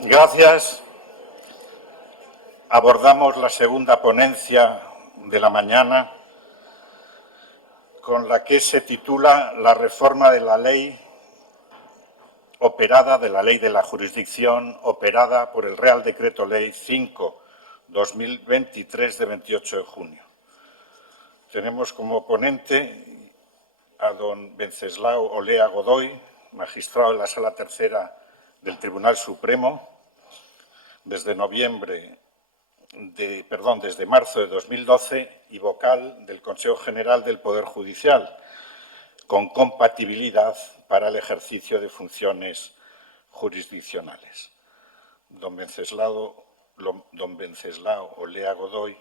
Gracias. Abordamos la segunda ponencia de la mañana, con la que se titula La reforma de la ley de la jurisdicción operada por el Real Decreto Ley 5/2023 de 28 de junio. Tenemos como ponente a don Wenceslao Olea Godoy, magistrado de la Sala Tercera del Tribunal Supremo, desde marzo de 2012 y vocal del Consejo General del Poder Judicial, con compatibilidad para el ejercicio de funciones jurisdiccionales. Don Wenceslao Olea Godoy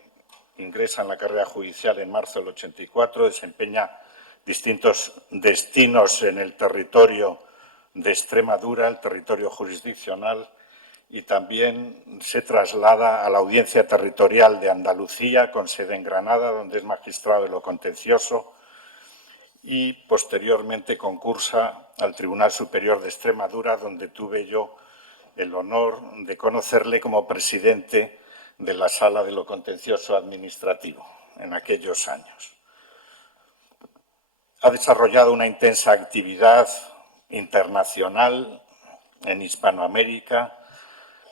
ingresa en la carrera judicial en marzo del 84, desempeña distintos destinos en el territorio de Extremadura, el territorio jurisdiccional, y también se traslada a la Audiencia Territorial de Andalucía, con sede en Granada, donde es magistrado de lo contencioso, y posteriormente concursa al Tribunal Superior de Extremadura, donde tuve yo el honor de conocerle como presidente de la Sala de lo Contencioso Administrativo en aquellos años. Ha desarrollado una intensa actividad internacional en Hispanoamérica,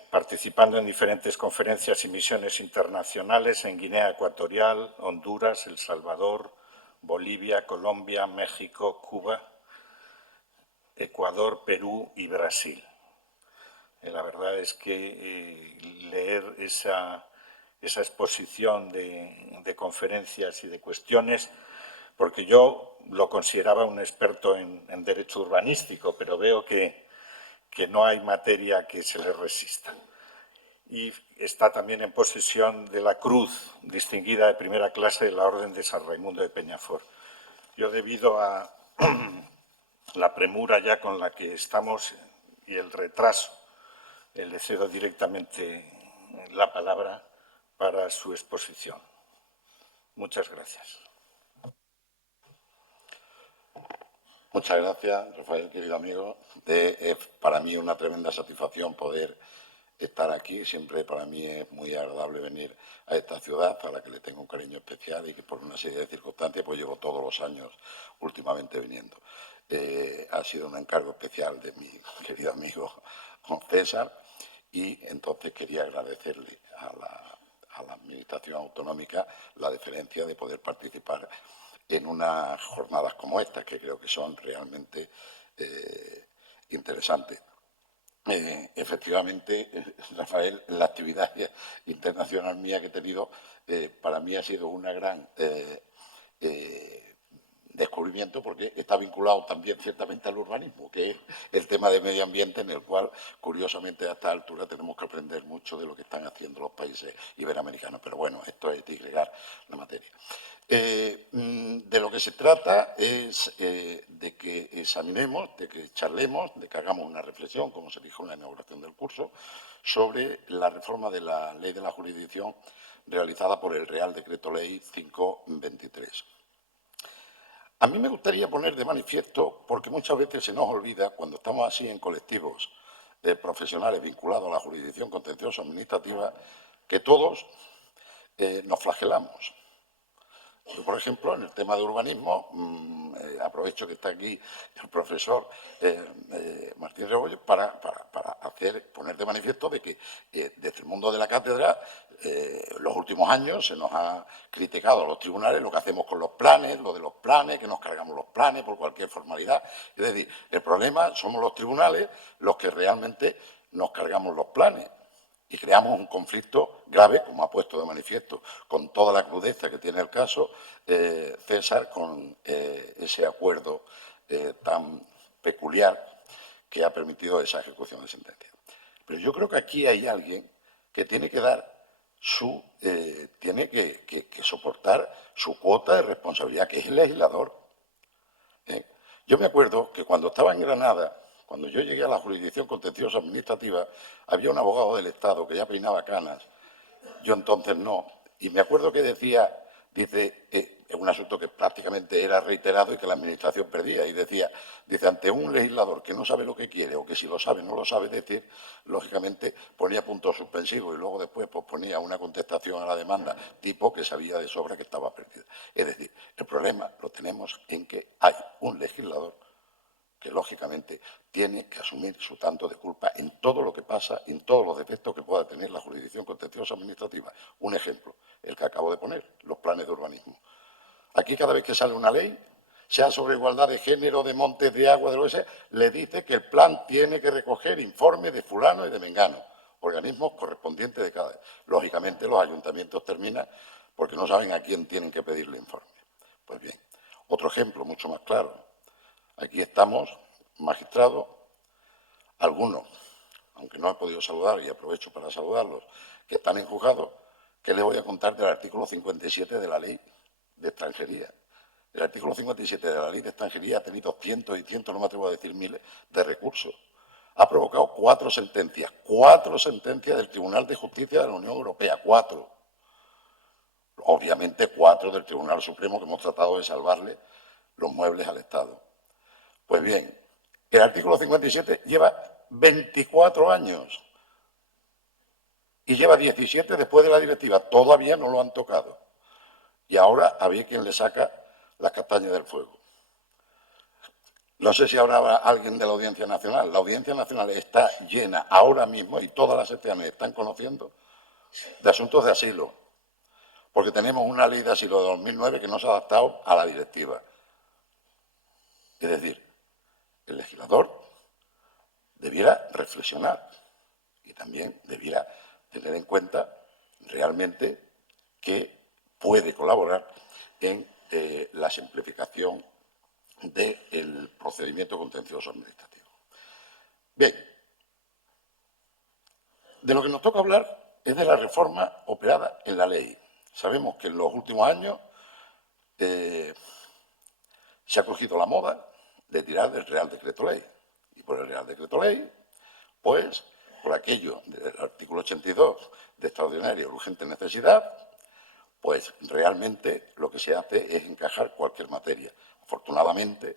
participando en diferentes conferencias y misiones internacionales en Guinea Ecuatorial, Honduras, El Salvador, Bolivia, Colombia, México, Cuba, Ecuador, Perú y Brasil. La verdad es que leer esa exposición de conferencias y de cuestiones, porque yo lo consideraba un experto en derecho urbanístico, pero veo que no hay materia que se le resista. Y está también en posesión de la Cruz Distinguida de Primera Clase de la Orden de San Raimundo de Peñafort. Yo, debido a la premura ya con la que estamos y el retraso, le cedo directamente la palabra para su exposición. Muchas gracias. Muchas gracias, Rafael, querido amigo. Es para mí una tremenda satisfacción poder estar aquí. Siempre para mí es muy agradable venir a esta ciudad, a la que le tengo un cariño especial y que por una serie de circunstancias pues llevo todos los años últimamente viniendo. Ha sido un encargo especial de mi querido amigo César, y entonces quería agradecerle a la Administración Autonómica la deferencia de poder participar en unas jornadas como estas, que creo que son realmente interesantes. Efectivamente, Rafael, la actividad internacional mía que he tenido, para mí ha sido una gran descubrimiento, porque está vinculado también ciertamente al urbanismo, que es el tema de medio ambiente, en el cual, curiosamente, a esta altura tenemos que aprender mucho de lo que están haciendo los países iberoamericanos. Pero bueno, esto es digregar la materia. De lo que se trata es de que examinemos, de que charlemos, de que hagamos una reflexión, como se dijo en la inauguración del curso, sobre la reforma de la Ley de la Jurisdicción realizada por el Real Decreto Ley 5/23. A mí me gustaría poner de manifiesto, porque muchas veces se nos olvida, cuando estamos así en colectivos profesionales vinculados a la jurisdicción contenciosa administrativa, que todos nos flagelamos. Yo, por ejemplo, en el tema de urbanismo, aprovecho que está aquí el profesor Martín Rebollo para poner de manifiesto de que desde el mundo de la cátedra, los últimos años se nos ha criticado a los tribunales lo que hacemos con los planes, lo de los planes, que nos cargamos los planes por cualquier formalidad. Es decir, el problema somos los tribunales los que realmente nos cargamos los planes. Y creamos un conflicto grave, como ha puesto de manifiesto, con toda la crudeza que tiene el caso, César, con ese acuerdo tan peculiar que ha permitido esa ejecución de sentencia. Pero yo creo que aquí hay alguien que tiene que dar tiene que soportar su cuota de responsabilidad, que es el legislador. Yo me acuerdo que cuando estaba en Granada, cuando yo llegué a la jurisdicción contenciosa administrativa, había un abogado del Estado que ya peinaba canas, yo entonces no, y me acuerdo que decía, dice, es un asunto que prácticamente era reiterado y que la Administración perdía. Y dice, ante un legislador que no sabe lo que quiere o que si lo sabe no lo sabe decir, lógicamente ponía puntos suspensivos y luego después pues, ponía una contestación a la demanda tipo que sabía de sobra que estaba perdida. Es decir, el problema lo tenemos en que hay un legislador que lógicamente tiene que asumir su tanto de culpa en todo lo que pasa, en todos los defectos que pueda tener la jurisdicción contenciosa administrativa. Un ejemplo, el que acabo de poner, los planes de urbanismo. Aquí cada vez que sale una ley, sea sobre igualdad de género, de montes, de agua, de lo que sea, le dice que el plan tiene que recoger informes de fulano y de mengano, organismos correspondientes de cada. Lógicamente los ayuntamientos terminan porque no saben a quién tienen que pedirle informe. Pues bien, otro ejemplo mucho más claro. Aquí estamos, magistrados, algunos, aunque no he podido saludar y aprovecho para saludarlos, que están en juzgado, que les voy a contar del artículo 57 de la Ley de Extranjería. El artículo 57 de la Ley de Extranjería ha tenido cientos y cientos, no me atrevo a decir miles, de recursos. Ha provocado 4 sentencias del Tribunal de Justicia de la Unión Europea, 4. Obviamente 4 del Tribunal Supremo, que hemos tratado de salvarle los muebles al Estado. Pues bien, el artículo 57 lleva 24 años y lleva 17 después de la directiva. Todavía no lo han tocado. Y ahora había quien le saca las castañas del fuego. No sé si habrá alguien de la Audiencia Nacional. La Audiencia Nacional está llena ahora mismo, y todas las secciones están conociendo, de asuntos de asilo, porque tenemos una ley de asilo de 2009 que no se ha adaptado a la directiva. Es decir, el legislador debiera reflexionar y también debiera tener en cuenta realmente que puede colaborar en la simplificación del procedimiento contencioso administrativo. Bien, de lo que nos toca hablar es de la reforma operada en la ley. Sabemos que en los últimos años se ha cogido la moda de tirar del Real Decreto Ley. Y por el Real Decreto Ley, pues, por aquello del artículo 82 de extraordinaria y urgente necesidad, pues realmente lo que se hace es encajar cualquier materia. Afortunadamente,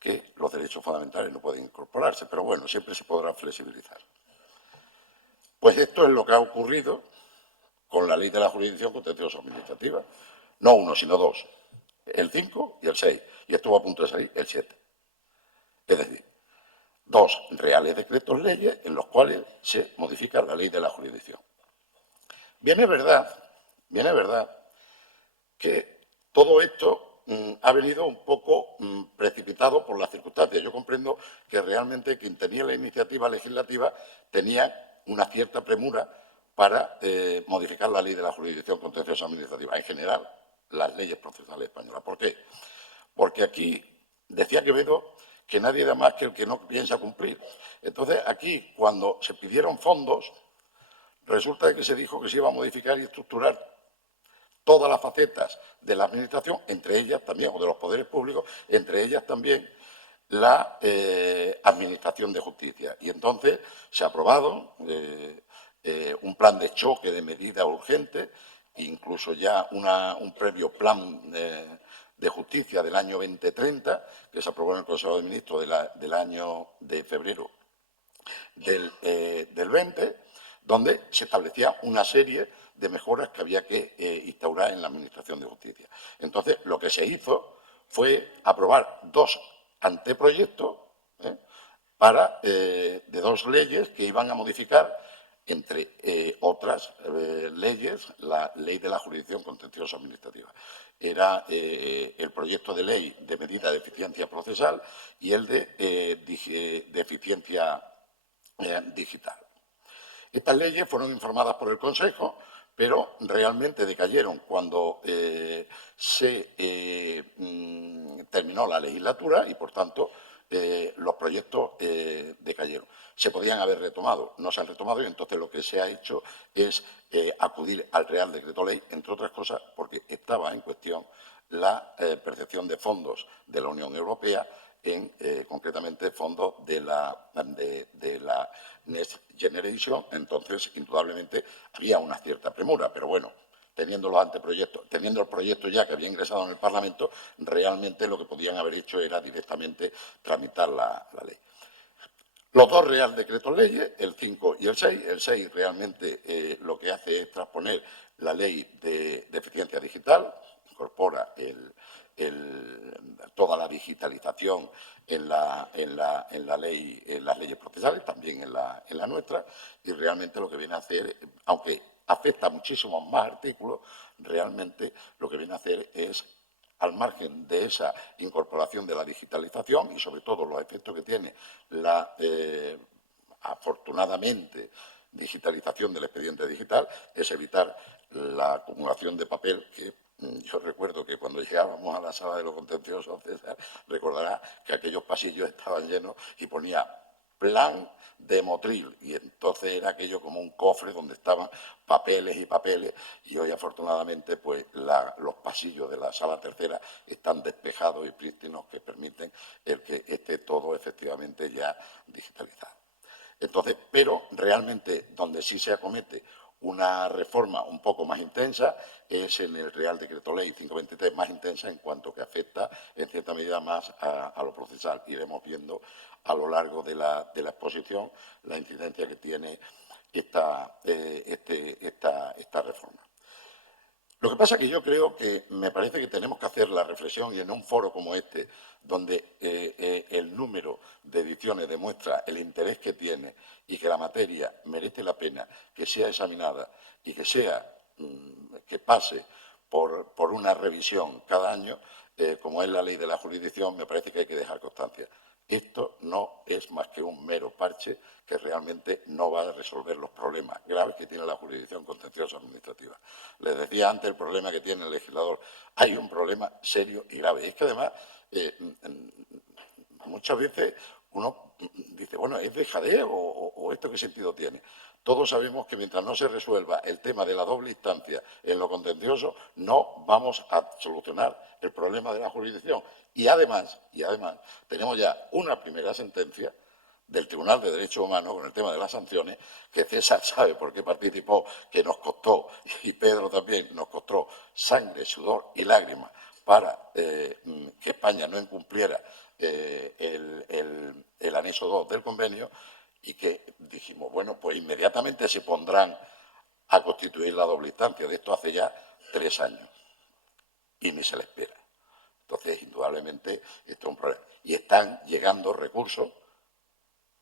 que los derechos fundamentales no pueden incorporarse, pero bueno, siempre se podrá flexibilizar. Pues esto es lo que ha ocurrido con la Ley de la Jurisdicción Contenciosa Administrativa. No uno, sino dos. El 5 y el 6. Y estuvo a punto de salir el 7. Es decir, 2 reales decretos leyes en los cuales se modifica la Ley de la Jurisdicción. Bien es verdad que todo esto ha venido un poco precipitado por las circunstancias. Yo comprendo que realmente quien tenía la iniciativa legislativa tenía una cierta premura para modificar la Ley de la Jurisdicción Contenciosa Administrativa, en general, las leyes procesales españolas. ¿Por qué? Porque aquí decía Quevedo que nadie da más que el que no piensa cumplir. Entonces, aquí, cuando se pidieron fondos, resulta que se dijo que se iba a modificar y estructurar todas las facetas de la Administración, entre ellas también, o de los poderes públicos, entre ellas también la Administración de Justicia. Y entonces se ha aprobado un plan de choque de medidas urgentes, incluso ya un previo plan de justicia del año 2030, que se aprobó en el Consejo de Ministros del año de febrero del 20, donde se establecía una serie de mejoras que había que instaurar en la Administración de Justicia. Entonces, lo que se hizo fue aprobar 2 anteproyectos de 2 leyes que iban a modificar, entre otras leyes, la Ley de la Jurisdicción Contenciosa Administrativa. Era el proyecto de ley de medida de eficiencia procesal y el de eficiencia digital. Estas leyes fueron informadas por el Consejo, pero realmente decayeron cuando se terminó la legislatura y, por tanto, los proyectos decayeron. Se podían haber retomado, no se han retomado y entonces lo que se ha hecho es acudir al Real Decreto Ley, entre otras cosas porque estaba en cuestión la percepción de fondos de la Unión Europea, concretamente fondos de la Next Generation. Entonces, indudablemente, había una cierta premura, pero bueno, teniendo los anteproyectos, teniendo el proyecto ya que había ingresado en el Parlamento, realmente lo que podían haber hecho era directamente tramitar la ley. Los dos Real Decretos Leyes, el 5 y el 6. El 6 realmente lo que hace es transponer la Ley de Eficiencia Digital, incorpora toda la digitalización en la ley, en las leyes procesales, también en la nuestra, y realmente lo que viene a hacer, aunque afecta a muchísimos más artículos, realmente lo que viene a hacer es, al margen de esa incorporación de la digitalización y sobre todo los efectos que tiene la, afortunadamente, digitalización del expediente digital, es evitar la acumulación de papel que yo recuerdo que cuando llegábamos a la sala de lo contencioso, César recordará que aquellos pasillos estaban llenos y ponía plan de Motril, y entonces era aquello como un cofre donde estaban papeles y papeles, y hoy afortunadamente pues los pasillos de la sala tercera están despejados y prístinos, que permiten el que esté todo efectivamente ya digitalizado. Entonces, pero realmente donde sí se acomete una reforma un poco más intensa es en el Real Decreto Ley 523, más intensa en cuanto que afecta en cierta medida más a lo procesal. Iremos viendo a lo largo de la exposición la incidencia que tiene esta reforma. Lo que pasa es que yo creo que me parece que tenemos que hacer la reflexión, y en un foro como este, donde el número de ediciones demuestra el interés que tiene y que la materia merece la pena que sea examinada y que pase por una revisión cada año, como es la ley de la jurisdicción, me parece que hay que dejar constancia. Esto no es más que un mero parche que realmente no va a resolver los problemas graves que tiene la jurisdicción contenciosa administrativa. Les decía antes el problema que tiene el legislador. Hay un problema serio y grave. Y es que además muchas veces uno dice, bueno, ¿es dejadez o esto qué sentido tiene? Todos sabemos que mientras no se resuelva el tema de la doble instancia en lo contencioso, no vamos a solucionar el problema de la jurisdicción. Y además, tenemos ya una primera sentencia del Tribunal de Derechos Humanos con el tema de las sanciones, que César sabe por qué participó, que nos costó, y Pedro también, nos costó sangre, sudor y lágrimas para que España no incumpliera el anexo 2 del convenio, y que dijimos, bueno, pues inmediatamente se pondrán a constituir la doble instancia. De esto hace ya 3 años y ni se le espera. Entonces, indudablemente, esto es un problema. Y están llegando recursos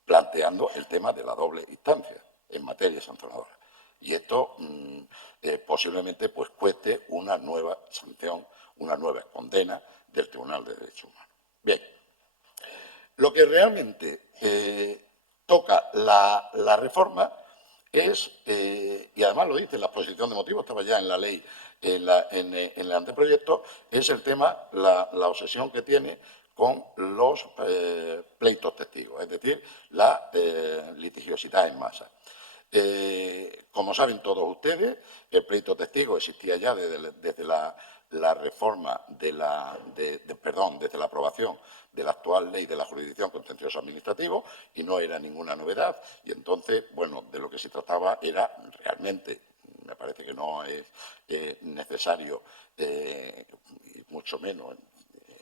planteando el tema de la doble instancia en materia sancionadora. Y esto posiblemente pues cueste una nueva sanción, una nueva condena del Tribunal de Derechos Humanos. Bien, lo que realmente toca la reforma es, y además lo dice en la exposición de motivos, estaba ya en la ley, en el anteproyecto, es el tema, la obsesión que tiene con los pleitos testigos, es decir, la litigiosidad en masa. Como saben todos ustedes, el pleito testigo existía ya desde la reforma desde la aprobación de la actual ley de la jurisdicción contencioso administrativo, y no era ninguna novedad. Y entonces, bueno, de lo que se trataba era realmente, me parece que no es necesario, y mucho menos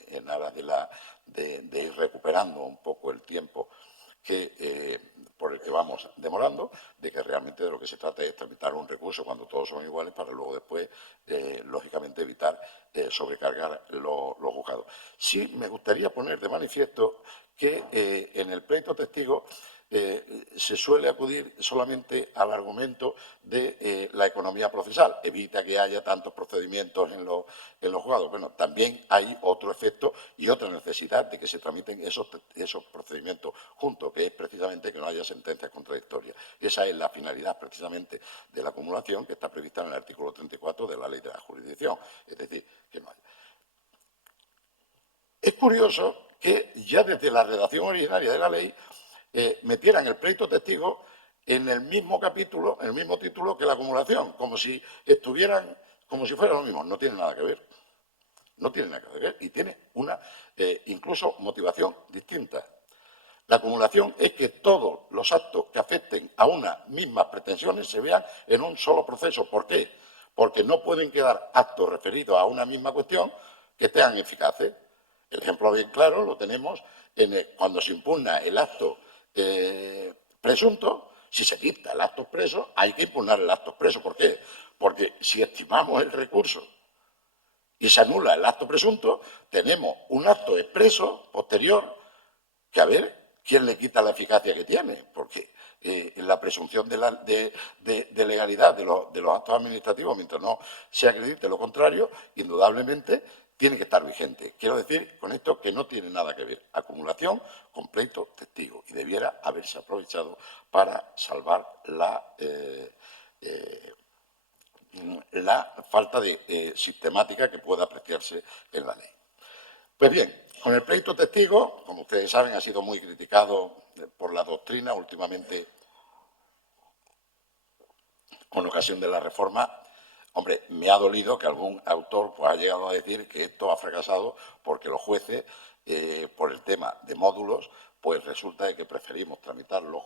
en aras de ir recuperando un poco el tiempo por el que vamos demorando, de que realmente de lo que se trata es tramitar un recurso cuando todos son iguales, para luego después, lógicamente, evitar sobrecargar los juzgados. Sí me gustaría poner de manifiesto que en el pleito testigo se suele acudir solamente al argumento de la economía procesal, evita que haya tantos procedimientos en los juzgados. Bueno, también hay otro efecto y otra necesidad de que se tramiten esos procedimientos juntos, que es precisamente que no haya sentencias contradictorias. Esa es la finalidad precisamente de la acumulación, que está prevista en el artículo 34 de la Ley de la Jurisdicción, es decir, que no haya. Es curioso que ya desde la redacción originaria de la ley metieran el pleito testigo en el mismo capítulo, en el mismo título que la acumulación, como si fuera lo mismo. No tiene nada que ver. No tiene nada que ver y tiene una incluso motivación distinta. La acumulación es que todos los actos que afecten a unas mismas pretensiones se vean en un solo proceso. ¿Por qué? porque no pueden quedar actos referidos a una misma cuestión que sean eficaces. El ejemplo bien claro lo tenemos cuando se impugna el acto presunto. Si se dicta el acto expreso, hay que impugnar el acto expreso. ¿Por qué? Porque si estimamos el recurso y se anula el acto presunto, tenemos un acto expreso posterior que a ver quién le quita la eficacia que tiene, porque la presunción de legalidad de los actos administrativos, mientras no se acredite lo contrario, indudablemente tiene que estar vigente. Quiero decir con esto que no tiene nada que ver acumulación con pleito testigo y debiera haberse aprovechado para salvar la falta de sistemática que pueda apreciarse en la ley. Pues bien, con el pleito testigo, como ustedes saben, ha sido muy criticado por la doctrina últimamente con ocasión de la reforma. Hombre, me ha dolido que algún autor pues, ha llegado a decir que esto ha fracasado porque los jueces, por el tema de módulos, pues resulta de que preferimos tramitar los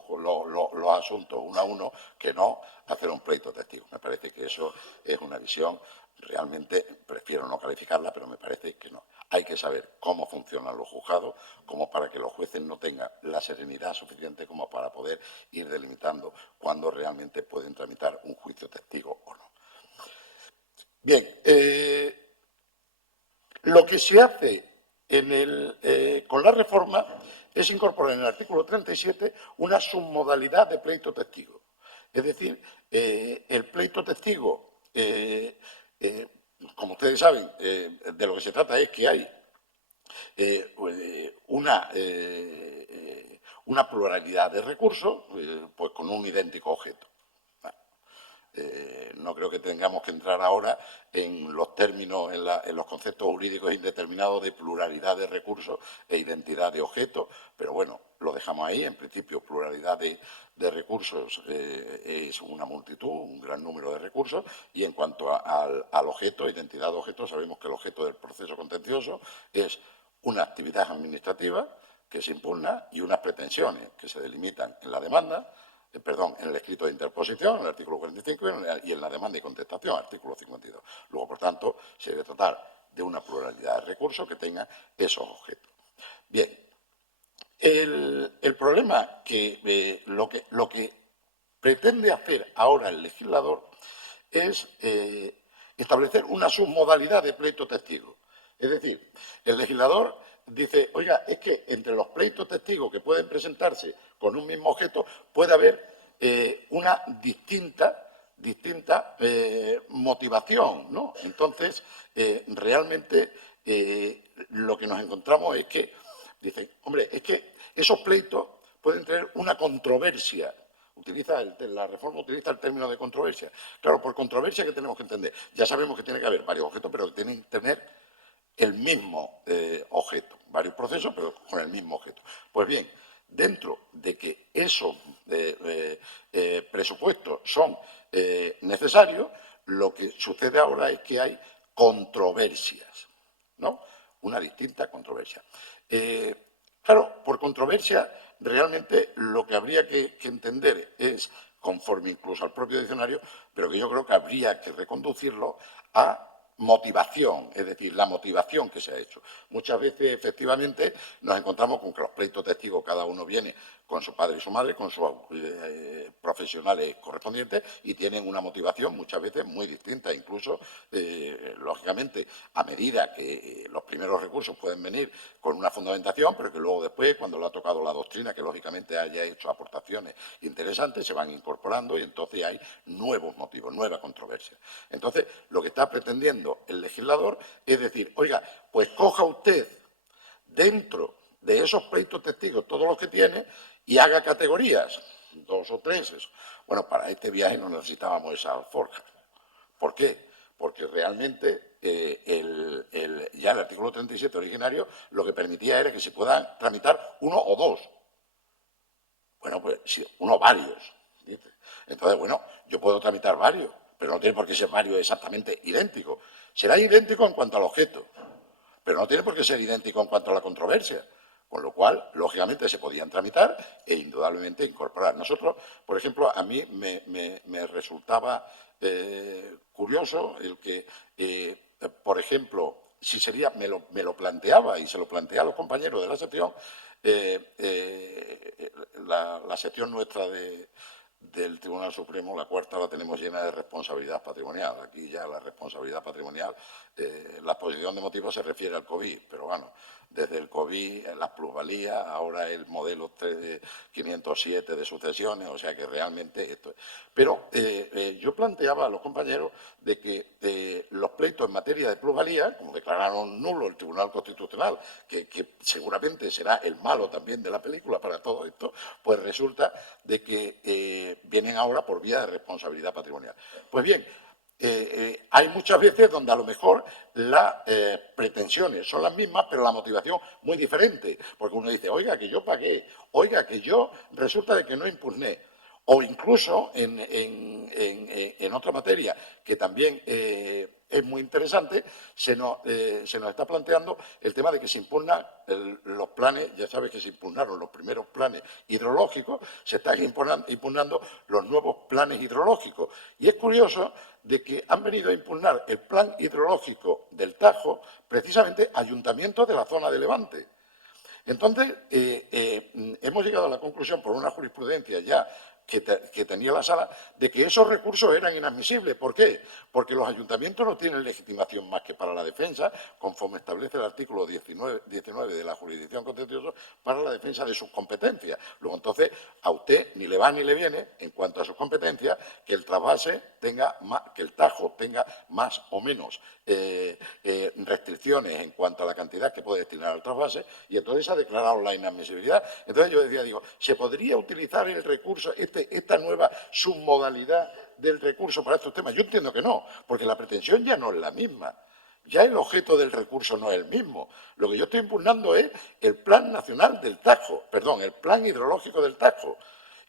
asuntos uno a uno que no hacer un pleito testigo. Me parece que eso es una visión, realmente prefiero no calificarla, pero me parece que no. Hay que saber cómo funcionan los juzgados, como para que los jueces no tengan la serenidad suficiente como para poder ir delimitando cuándo realmente pueden tramitar un juicio testigo o no. Bien, lo que se hace con la reforma es incorporar en el artículo 37 una submodalidad de pleito testigo. Es decir, el pleito testigo, como ustedes saben, de lo que se trata es que hay una pluralidad de recursos pues con un idéntico objeto. No creo que tengamos que entrar ahora en los términos, en los conceptos jurídicos indeterminados de pluralidad de recursos e identidad de objeto, pero bueno, lo dejamos ahí. En principio, pluralidad de recursos es una multitud, un gran número de recursos, y en cuanto al objeto, identidad de objeto, sabemos que el objeto del proceso contencioso es una actividad administrativa que se impugna y unas pretensiones que se delimitan en la demanda, en el escrito de interposición, en el artículo 45, y en la demanda y contestación, artículo 52. Luego, por tanto, se debe tratar de una pluralidad de recursos que tengan esos objetos. Bien, el problema que lo que pretende hacer ahora el legislador es establecer una submodalidad de pleito testigo. Es decir, el legislador dice, oiga, es que entre los pleitos testigos que pueden presentarse con un mismo objeto puede haber una distinta motivación, ¿no? Entonces, realmente lo que nos encontramos es que, dice, hombre, es que esos pleitos pueden tener una controversia. La reforma utiliza el término de controversia. Claro, por controversia, ¿qué tenemos que entender? Ya sabemos que tiene que haber varios objetos, pero que tienen que tener el mismo objeto. Varios procesos, pero con el mismo objeto. Pues bien, dentro de que esos presupuestos son necesarios, lo que sucede ahora es que hay controversias, ¿no? Una distinta controversia. Claro, por controversia, realmente lo que habría que entender es, conforme incluso al propio diccionario, pero que yo creo que habría que reconducirlo a motivación, es decir, la motivación que se ha hecho. Muchas veces, efectivamente, nos encontramos con que los pleitos testigos, cada uno viene con su padre y su madre, con sus profesionales correspondientes, y tienen una motivación muchas veces muy distinta. Incluso, lógicamente, a medida que los primeros recursos pueden venir con una fundamentación, pero que luego después, cuando le ha tocado la doctrina, que lógicamente haya hecho aportaciones interesantes, se van incorporando y entonces hay nuevos motivos, nueva controversia. Entonces, lo que está pretendiendo el legislador es decir, oiga, pues coja usted dentro de esos pleitos testigos todos los que tiene y haga categorías, 2 o 3. Eso. Bueno, para este viaje no necesitábamos esa alforja. ¿Por qué? Porque realmente ya el artículo 37 originario lo que permitía era que se puedan tramitar uno o dos. Bueno, pues sí, uno o varios. ¿Dice? Entonces, bueno, yo puedo tramitar varios, pero no tiene por qué ser varios exactamente idénticos. Será idéntico en cuanto al objeto, pero no tiene por qué ser idéntico en cuanto a la controversia. con lo cual, lógicamente, se podían tramitar e indudablemente incorporar. Nosotros, por ejemplo, a mí me resultaba curioso el que, por ejemplo, si sería, me lo planteaba y se lo planteé a los compañeros de la sección, la sección nuestra del Tribunal Supremo, la cuarta, la tenemos llena de responsabilidad patrimonial. Aquí ya la responsabilidad patrimonial, la exposición de motivos se refiere al COVID, pero bueno, desde el COVID, las plusvalías, ahora el modelo 507 de sucesiones, o sea que realmente esto es. Pero yo planteaba a los compañeros de que los pleitos en materia de plusvalía, como declararon nulo el Tribunal Constitucional, que seguramente será el malo también de la película para todo esto, pues resulta de que vienen ahora por vía de responsabilidad patrimonial. Pues bien, hay muchas veces donde a lo mejor las pretensiones son las mismas, pero la motivación muy diferente, porque uno dice, oiga, que yo pagué, oiga, que yo resulta de que no impugné, o incluso en otra materia que también es muy interesante, se nos está planteando el tema de que se impugnan los planes, ya sabes que se impugnaron los primeros planes hidrológicos, se están impugnando los nuevos planes hidrológicos. Y es curioso de que han venido a impugnar el plan hidrológico del Tajo precisamente ayuntamientos de la zona de Levante. Entonces, hemos llegado a la conclusión, por una jurisprudencia ya que tenía la sala, de que esos recursos eran inadmisibles. ¿Por qué? Porque los ayuntamientos no tienen legitimación más que para la defensa, conforme establece el artículo 19 de la jurisdicción contenciosa, para la defensa de sus competencias. Luego, entonces, a usted ni le va ni le viene, en cuanto a sus competencias, que el trasvase tenga más, que el Tajo tenga más o menos restricciones en cuanto a la cantidad que puede destinar al trasvase, y entonces se ha declarado la inadmisibilidad. Entonces yo decía, ¿se podría utilizar el recurso, esta nueva submodalidad del recurso para estos temas? Yo entiendo que no, porque la pretensión ya no es la misma. Ya el objeto del recurso no es el mismo. Lo que yo estoy impugnando es el Plan Nacional del Tajo, perdón, el Plan Hidrológico del Tajo.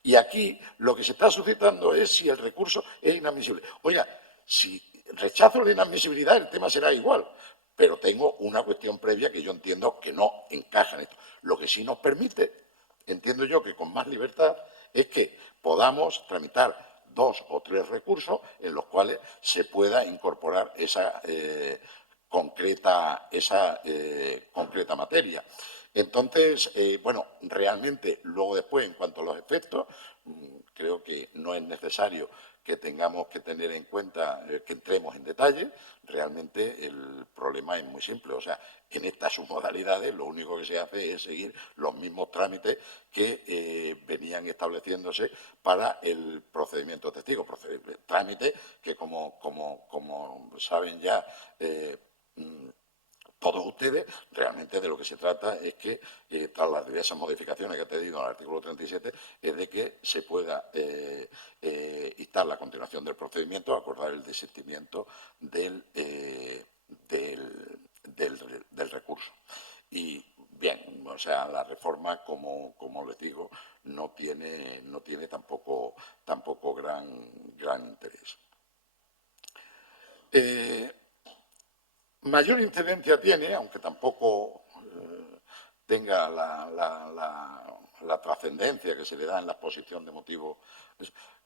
Y aquí lo que se está suscitando es si el recurso es inadmisible. Oiga, si rechazo la inadmisibilidad, el tema será igual, pero tengo una cuestión previa que yo entiendo que no encaja en esto. Lo que sí nos permite, entiendo yo que con más libertad, es que podamos tramitar 2 o 3 recursos en los cuales se pueda incorporar esa concreta materia. Entonces, bueno, realmente, luego después, en cuanto a los efectos, creo que no es necesario que tengamos que tener en cuenta, que entremos en detalle. Realmente el problema es muy simple. O sea, en estas submodalidades lo único que se hace es seguir los mismos trámites que venían estableciéndose para el procedimiento testigo. Trámites que, como saben ya, todos ustedes, realmente de lo que se trata es que, tras las diversas modificaciones que ha tenido el artículo 37, es de que se pueda instar la continuación del procedimiento, acordar el desistimiento del recurso. Y bien, o sea, la reforma, como les digo, no tiene tampoco gran interés. Mayor incidencia tiene, aunque tampoco tenga la trascendencia que se le da en la exposición de motivos.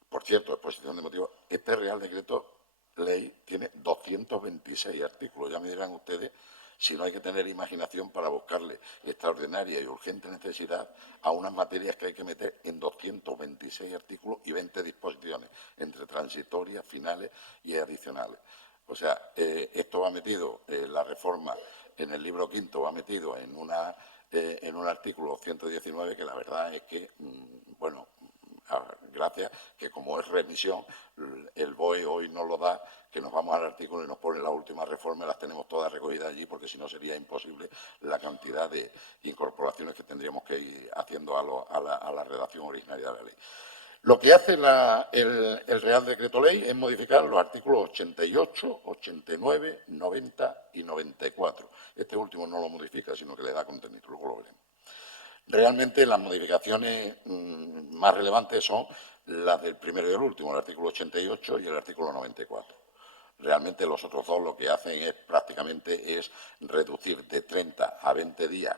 Por cierto, exposición de motivos, este Real Decreto Ley tiene 226 artículos. Ya me dirán ustedes si no hay que tener imaginación para buscarle extraordinaria y urgente necesidad a unas materias que hay que meter en 226 artículos y 20 disposiciones, entre transitorias, finales y adicionales. O sea, esto va metido, la reforma en el libro quinto va metido en un artículo 119 que la verdad es que, bueno, gracias, que como es remisión, el BOE hoy nos lo da, que nos vamos al artículo y nos pone la última reforma y las tenemos todas recogidas allí, porque si no sería imposible la cantidad de incorporaciones que tendríamos que ir haciendo a la redacción originaria de la ley. Lo que hace el Real Decreto Ley es modificar los artículos 88, 89, 90 y 94. Este último no lo modifica, sino que le da contenido, luego lo veremos. Realmente las modificaciones más relevantes son las del primero y el último, el artículo 88 y el artículo 94. Realmente los otros dos lo que hacen es prácticamente reducir de 30 a 20 días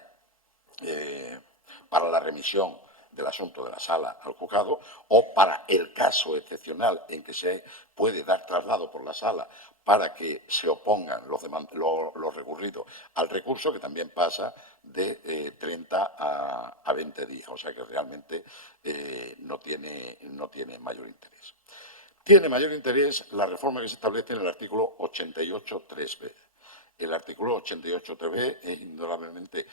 para la remisión del asunto de la sala al juzgado, o para el caso excepcional en que se puede dar traslado por la sala para que se opongan los recurridos al recurso, que también pasa de 30 a 20 días, o sea que realmente no tiene mayor interés. Tiene mayor interés la reforma que se establece en el artículo 88.3b. El artículo 88.3b es indudablemente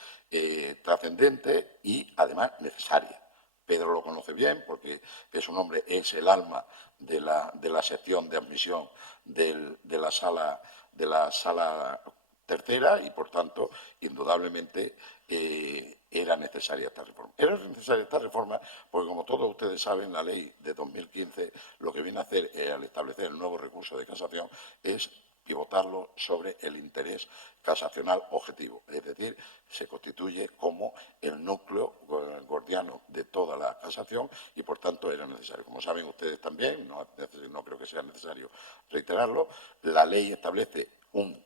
trascendente y, además, necesaria. Pedro lo conoce bien porque es un hombre, es el alma de la sección de admisión de la sala tercera y, por tanto, indudablemente era necesaria esta reforma. Era necesaria esta reforma porque, como todos ustedes saben, la ley de 2015 lo que viene a hacer al establecer el nuevo recurso de casación es pivotarlo sobre el interés casacional objetivo, es decir, se constituye como el núcleo gordiano de toda la casación y, por tanto, era necesario. Como saben ustedes también, no creo que sea necesario reiterarlo, la ley establece un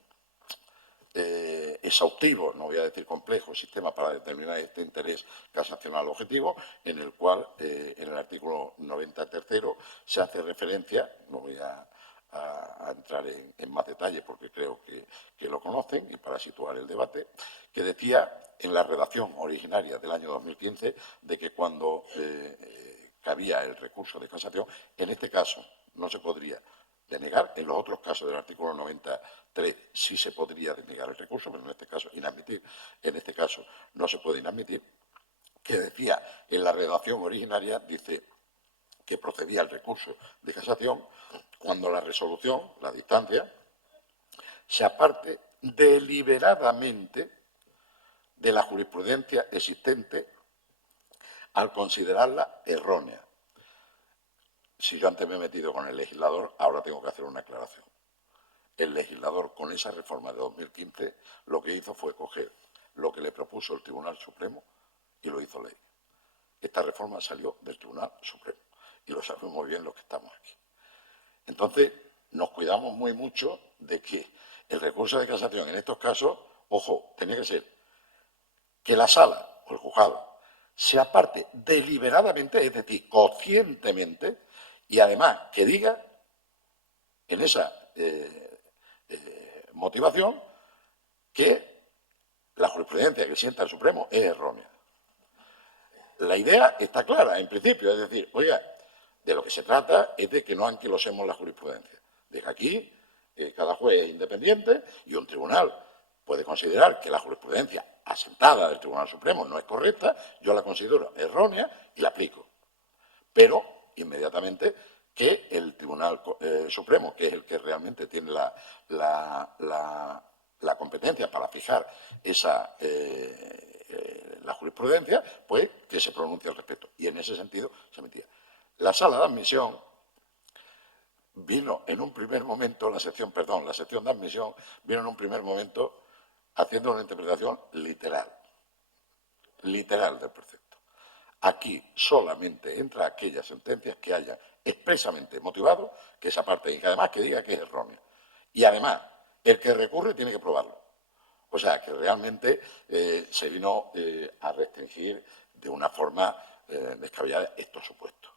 exhaustivo, no voy a decir complejo, sistema para determinar este interés casacional objetivo, en el cual, en el artículo 93, se hace referencia, no voy a entrar en más detalle porque creo que lo conocen y para situar el debate, que decía en la redacción originaria del año 2015 de que cuando cabía el recurso de casación, en este caso no se podría denegar. En los otros casos del artículo 93 sí se podría denegar el recurso, pero en este caso inadmitir. En este caso no se puede inadmitir. Que decía en la redacción originaria, dice que procedía al recurso de casación cuando la resolución, la distancia, se aparte deliberadamente de la jurisprudencia existente al considerarla errónea. Si yo antes me he metido con el legislador, ahora tengo que hacer una aclaración. El legislador, con esa reforma de 2015, lo que hizo fue coger lo que le propuso el Tribunal Supremo y lo hizo ley. Esta reforma salió del Tribunal Supremo y lo sabemos muy bien los que estamos aquí. Entonces, nos cuidamos muy mucho de que el recurso de casación en estos casos, ojo, tenía que ser que la sala o el juzgado se aparte deliberadamente, es decir, conscientemente, y además que diga en esa motivación que la jurisprudencia que sienta el Supremo es errónea. La idea está clara, en principio, es decir, oiga, de lo que se trata es de que no anquilosemos la jurisprudencia, de que aquí cada juez es independiente y un tribunal puede considerar que la jurisprudencia asentada del Tribunal Supremo no es correcta, yo la considero errónea y la aplico. Pero, inmediatamente, que el Tribunal Supremo, que es el que realmente tiene la competencia para fijar la jurisprudencia, pues que se pronuncie al respecto. Y en ese sentido se emitía. La sala de admisión vino en un primer momento, la sección de admisión vino en un primer momento haciendo una interpretación literal del precepto. Aquí solamente entra aquellas sentencias que hayan expresamente motivado que esa parte y que además que diga que es errónea. Y además, el que recurre tiene que probarlo. O sea, que realmente se vino a restringir de una forma descabellada estos supuestos.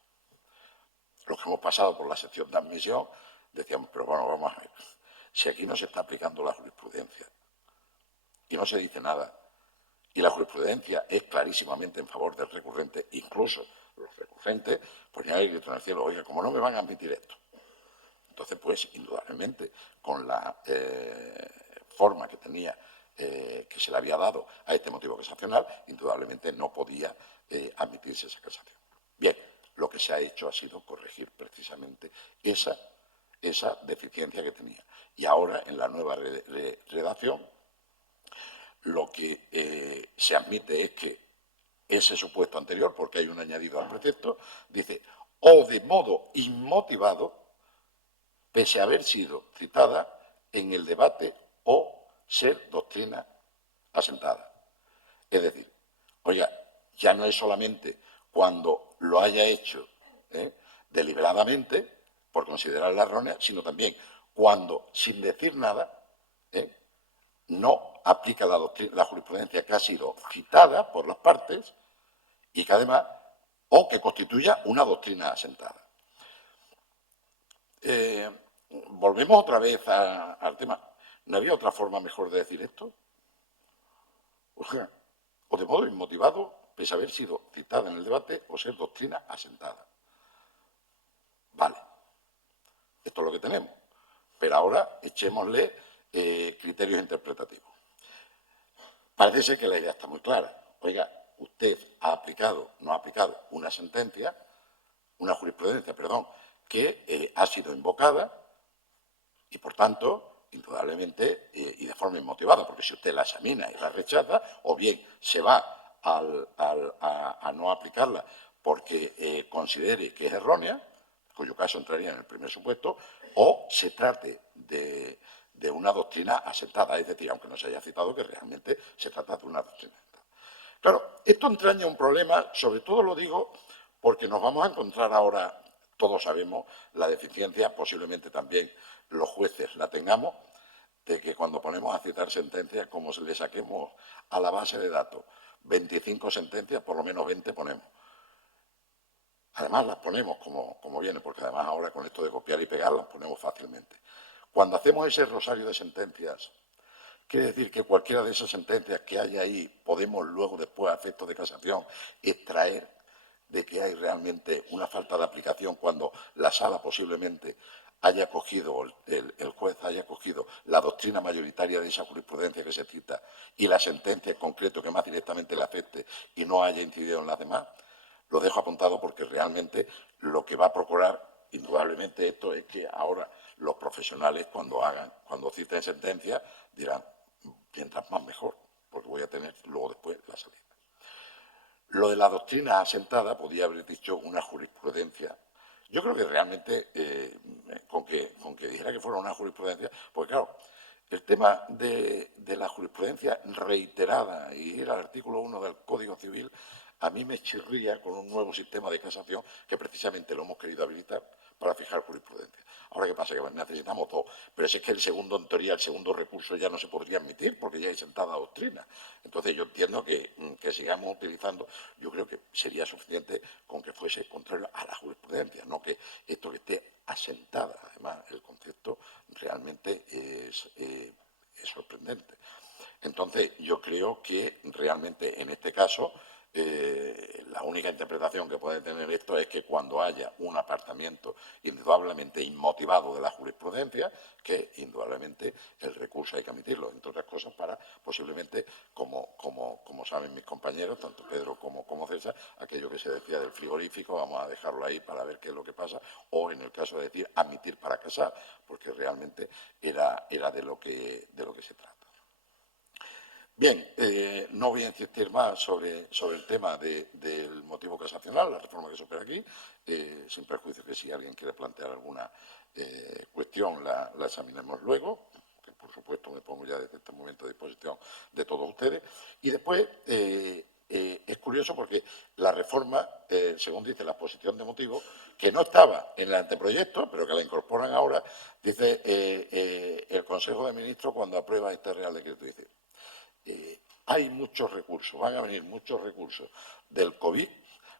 Los que hemos pasado por la sección de admisión decíamos, pero bueno, vamos a ver, si aquí no se está aplicando la jurisprudencia y no se dice nada, y la jurisprudencia es clarísimamente en favor del recurrente, incluso los recurrentes ponían el grito en el cielo, oiga, ¿cómo no me van a admitir esto? Entonces, pues, indudablemente, con la forma que tenía, que se le había dado a este motivo casacional, indudablemente no podía admitirse esa casación. Bien, lo que se ha hecho ha sido corregir precisamente esa deficiencia que tenía. Y ahora, en la nueva redacción, lo que se admite es que ese supuesto anterior, porque hay un añadido al precepto, dice, o de modo inmotivado, pese a haber sido citada en el debate o ser doctrina asentada. Es decir, oiga, ya no es solamente cuando lo haya hecho deliberadamente, por considerarla errónea, sino también cuando, sin decir nada, no aplica la jurisprudencia que ha sido citada por las partes y que además, o que constituya una doctrina asentada. Volvemos otra vez al tema. ¿No había otra forma mejor de decir esto? O de modo inmotivado, pese a haber sido citada en el debate, o ser doctrina asentada. Vale, esto es lo que tenemos. Pero ahora echémosle criterios interpretativos. Parece ser que la idea está muy clara. Oiga, usted no ha aplicado una sentencia, una jurisprudencia, perdón, que ha sido invocada y, por tanto, indudablemente, y de forma inmotivada, porque si usted la examina y la rechaza, o bien se va a no aplicarla porque considere que es errónea, cuyo caso entraría en el primer supuesto, o se trate de una doctrina asentada, es decir, aunque no se haya citado que realmente se trata de una doctrina asentada. Claro, esto entraña un problema, sobre todo lo digo porque nos vamos a encontrar ahora, todos sabemos, la deficiencia, posiblemente también los jueces la tengamos, de que cuando ponemos a citar sentencias, como se le saquemos a la base de datos 25 sentencias, por lo menos 20 ponemos. Además las ponemos como viene, porque además ahora con esto de copiar y pegar las ponemos fácilmente. Cuando hacemos ese rosario de sentencias, quiere decir que cualquiera de esas sentencias que haya ahí podemos luego, después, a efectos de casación, extraer de que hay realmente una falta de aplicación cuando la sala posiblemente haya cogido, el juez haya cogido la doctrina mayoritaria de esa jurisprudencia que se cita y la sentencia en concreto que más directamente le afecte y no haya incidido en las demás. Lo dejo apuntado porque realmente lo que va a procurar indudablemente esto es que ahora los profesionales cuando citen sentencias dirán, mientras más mejor, porque voy a tener luego después la salida. Lo de la doctrina asentada podía haber dicho una jurisprudencia. Yo creo que realmente, con que dijera que fuera una jurisprudencia, porque claro, el tema de la jurisprudencia reiterada y ir al artículo 1 del Código Civil, a mí me chirría con un nuevo sistema de casación que precisamente lo hemos querido habilitar para fijar jurisprudencia. Ahora, ¿qué pasa? Que necesitamos todo. Pero si es que el segundo, en teoría, el segundo recurso ya no se podría admitir porque ya hay sentada doctrina. Entonces, yo entiendo que sigamos utilizando, yo creo que sería suficiente con que fuese contrario a la jurisprudencia, no que esto que esté asentada. Además, el concepto realmente es sorprendente. Entonces, yo creo que realmente en este caso la única interpretación que puede tener esto es que cuando haya un apartamiento indudablemente inmotivado de la jurisprudencia, que indudablemente el recurso hay que admitirlo, entre otras cosas para posiblemente, como saben mis compañeros, tanto Pedro como César, aquello que se decía del frigorífico, vamos a dejarlo ahí para ver qué es lo que pasa, o en el caso de decir admitir para casar, porque realmente era de lo que se trata. Bien, no voy a insistir más sobre el tema del motivo casacional, la reforma que se opera aquí, sin perjuicio que si alguien quiere plantear alguna cuestión la examinemos luego, que por supuesto me pongo ya desde este momento a disposición de todos ustedes. Y después es curioso porque la reforma, según dice la exposición de motivos, que no estaba en el anteproyecto, pero que la incorporan ahora, dice el Consejo de Ministros cuando aprueba este Real Decreto, dice hay muchos recursos, van a venir muchos recursos del COVID,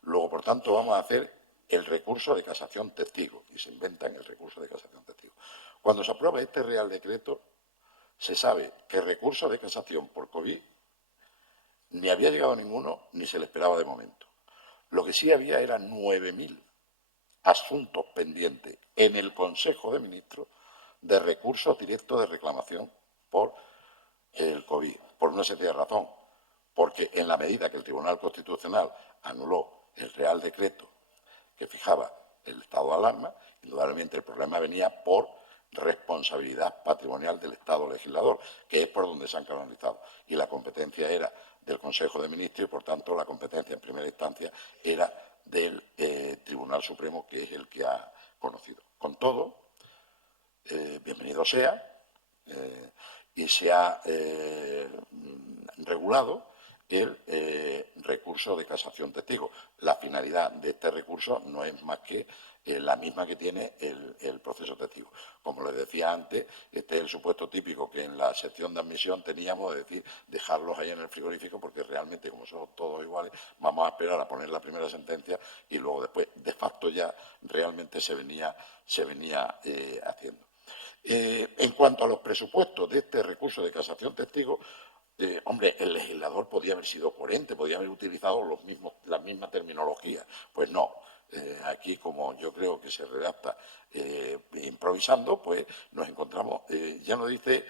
luego, por tanto, vamos a hacer el recurso de casación testigo, y se inventan el recurso de casación testigo. Cuando se aprueba este Real Decreto, se sabe que recurso de casación por COVID ni había llegado ninguno, ni se le esperaba de momento. Lo que sí había eran 9.000 asuntos pendientes en el Consejo de Ministros de recursos directos de reclamación por el COVID, por una sencilla razón, porque en la medida que el Tribunal Constitucional anuló el Real Decreto que fijaba el estado de alarma, indudablemente el problema venía por responsabilidad patrimonial del Estado legislador, que es por donde se han canalizado. Y la competencia era del Consejo de Ministros y, por tanto, la competencia en primera instancia era del Tribunal Supremo, que es el que ha conocido. Con todo, bienvenido sea, y se ha regulado el recurso de casación testigo. La finalidad de este recurso no es más que la misma que tiene el proceso testigo. Como les decía antes, este es el supuesto típico que en la sección de admisión teníamos, es decir, dejarlos ahí en el frigorífico porque realmente, como son todos iguales, vamos a esperar a poner la primera sentencia y luego después, de facto ya, realmente se venía haciendo. En cuanto a los presupuestos de este recurso de casación testigo, hombre, el legislador podía haber sido coherente, podía haber utilizado la misma terminología. Pues no. Aquí, como yo creo que se redacta improvisando, pues nos encontramos, ya nos dice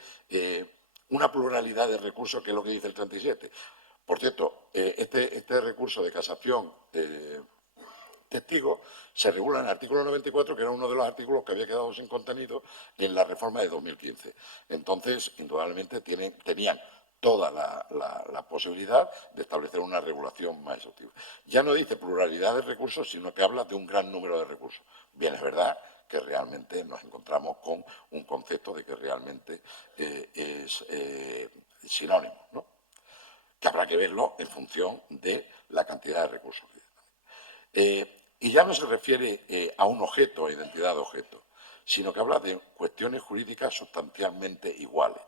una pluralidad de recursos, que es lo que dice el 37. Por cierto, este recurso de casación testigo se regula en el artículo 94, que era uno de los artículos que había quedado sin contenido en la reforma de 2015. Entonces, indudablemente, tenían toda la posibilidad de establecer una regulación más exhaustiva. Ya no dice pluralidad de recursos, sino que habla de un gran número de recursos. Bien, es verdad que realmente nos encontramos con un concepto de que realmente es sinónimo, ¿no? Que habrá que verlo en función de la cantidad de recursos que y ya no se refiere a un objeto, a identidad de objeto, sino que habla de cuestiones jurídicas sustancialmente iguales.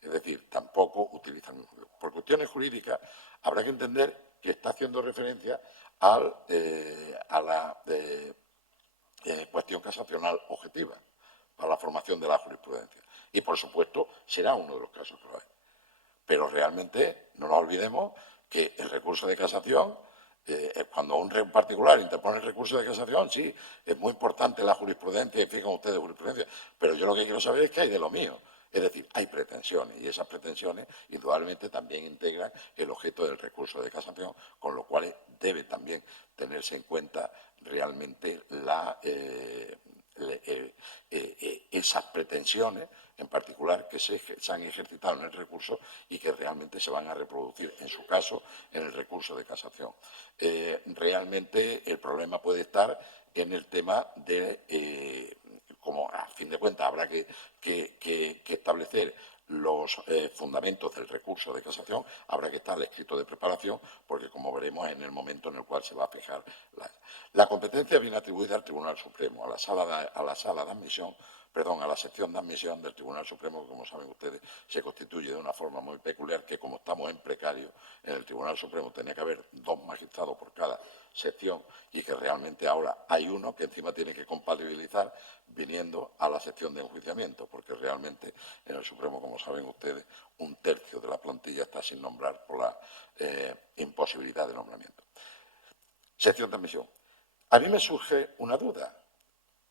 Es decir, tampoco utilizan. Por cuestiones jurídicas habrá que entender que está haciendo referencia a la cuestión casacional objetiva para la formación de la jurisprudencia. Y, por supuesto, será uno de los casos que lo hay. Pero realmente no nos olvidemos que el recurso de casación, cuando un particular interpone el recurso de casación, sí, es muy importante la jurisprudencia, y fijan ustedes jurisprudencia, pero yo lo que quiero saber es qué hay de lo mío. Es decir, hay pretensiones y esas pretensiones indudablemente también integran el objeto del recurso de casación, con lo cual debe también tenerse en cuenta realmente esas pretensiones en particular que se han ejercitado en el recurso y que realmente se van a reproducir, en su caso, en el recurso de casación. Realmente el problema puede estar en el tema de, como a fin de cuentas habrá que establecer los fundamentos del recurso de casación, habrá que estar el escrito de preparación, porque como veremos en el momento en el cual se va a fijar la competencia viene atribuida al Tribunal Supremo, a la sala de admisión, perdón, a la sección de admisión del Tribunal Supremo, que, como saben ustedes, se constituye de una forma muy peculiar, que como estamos en precario, en el Tribunal Supremo tenía que haber 2 magistrados por cada sección y que realmente ahora hay uno que encima tiene que compatibilizar viniendo a la sección de enjuiciamiento, porque realmente en el Supremo, como saben ustedes, 1/3 de la plantilla está sin nombrar por la imposibilidad de nombramiento. Sección de admisión. A mí me surge una duda.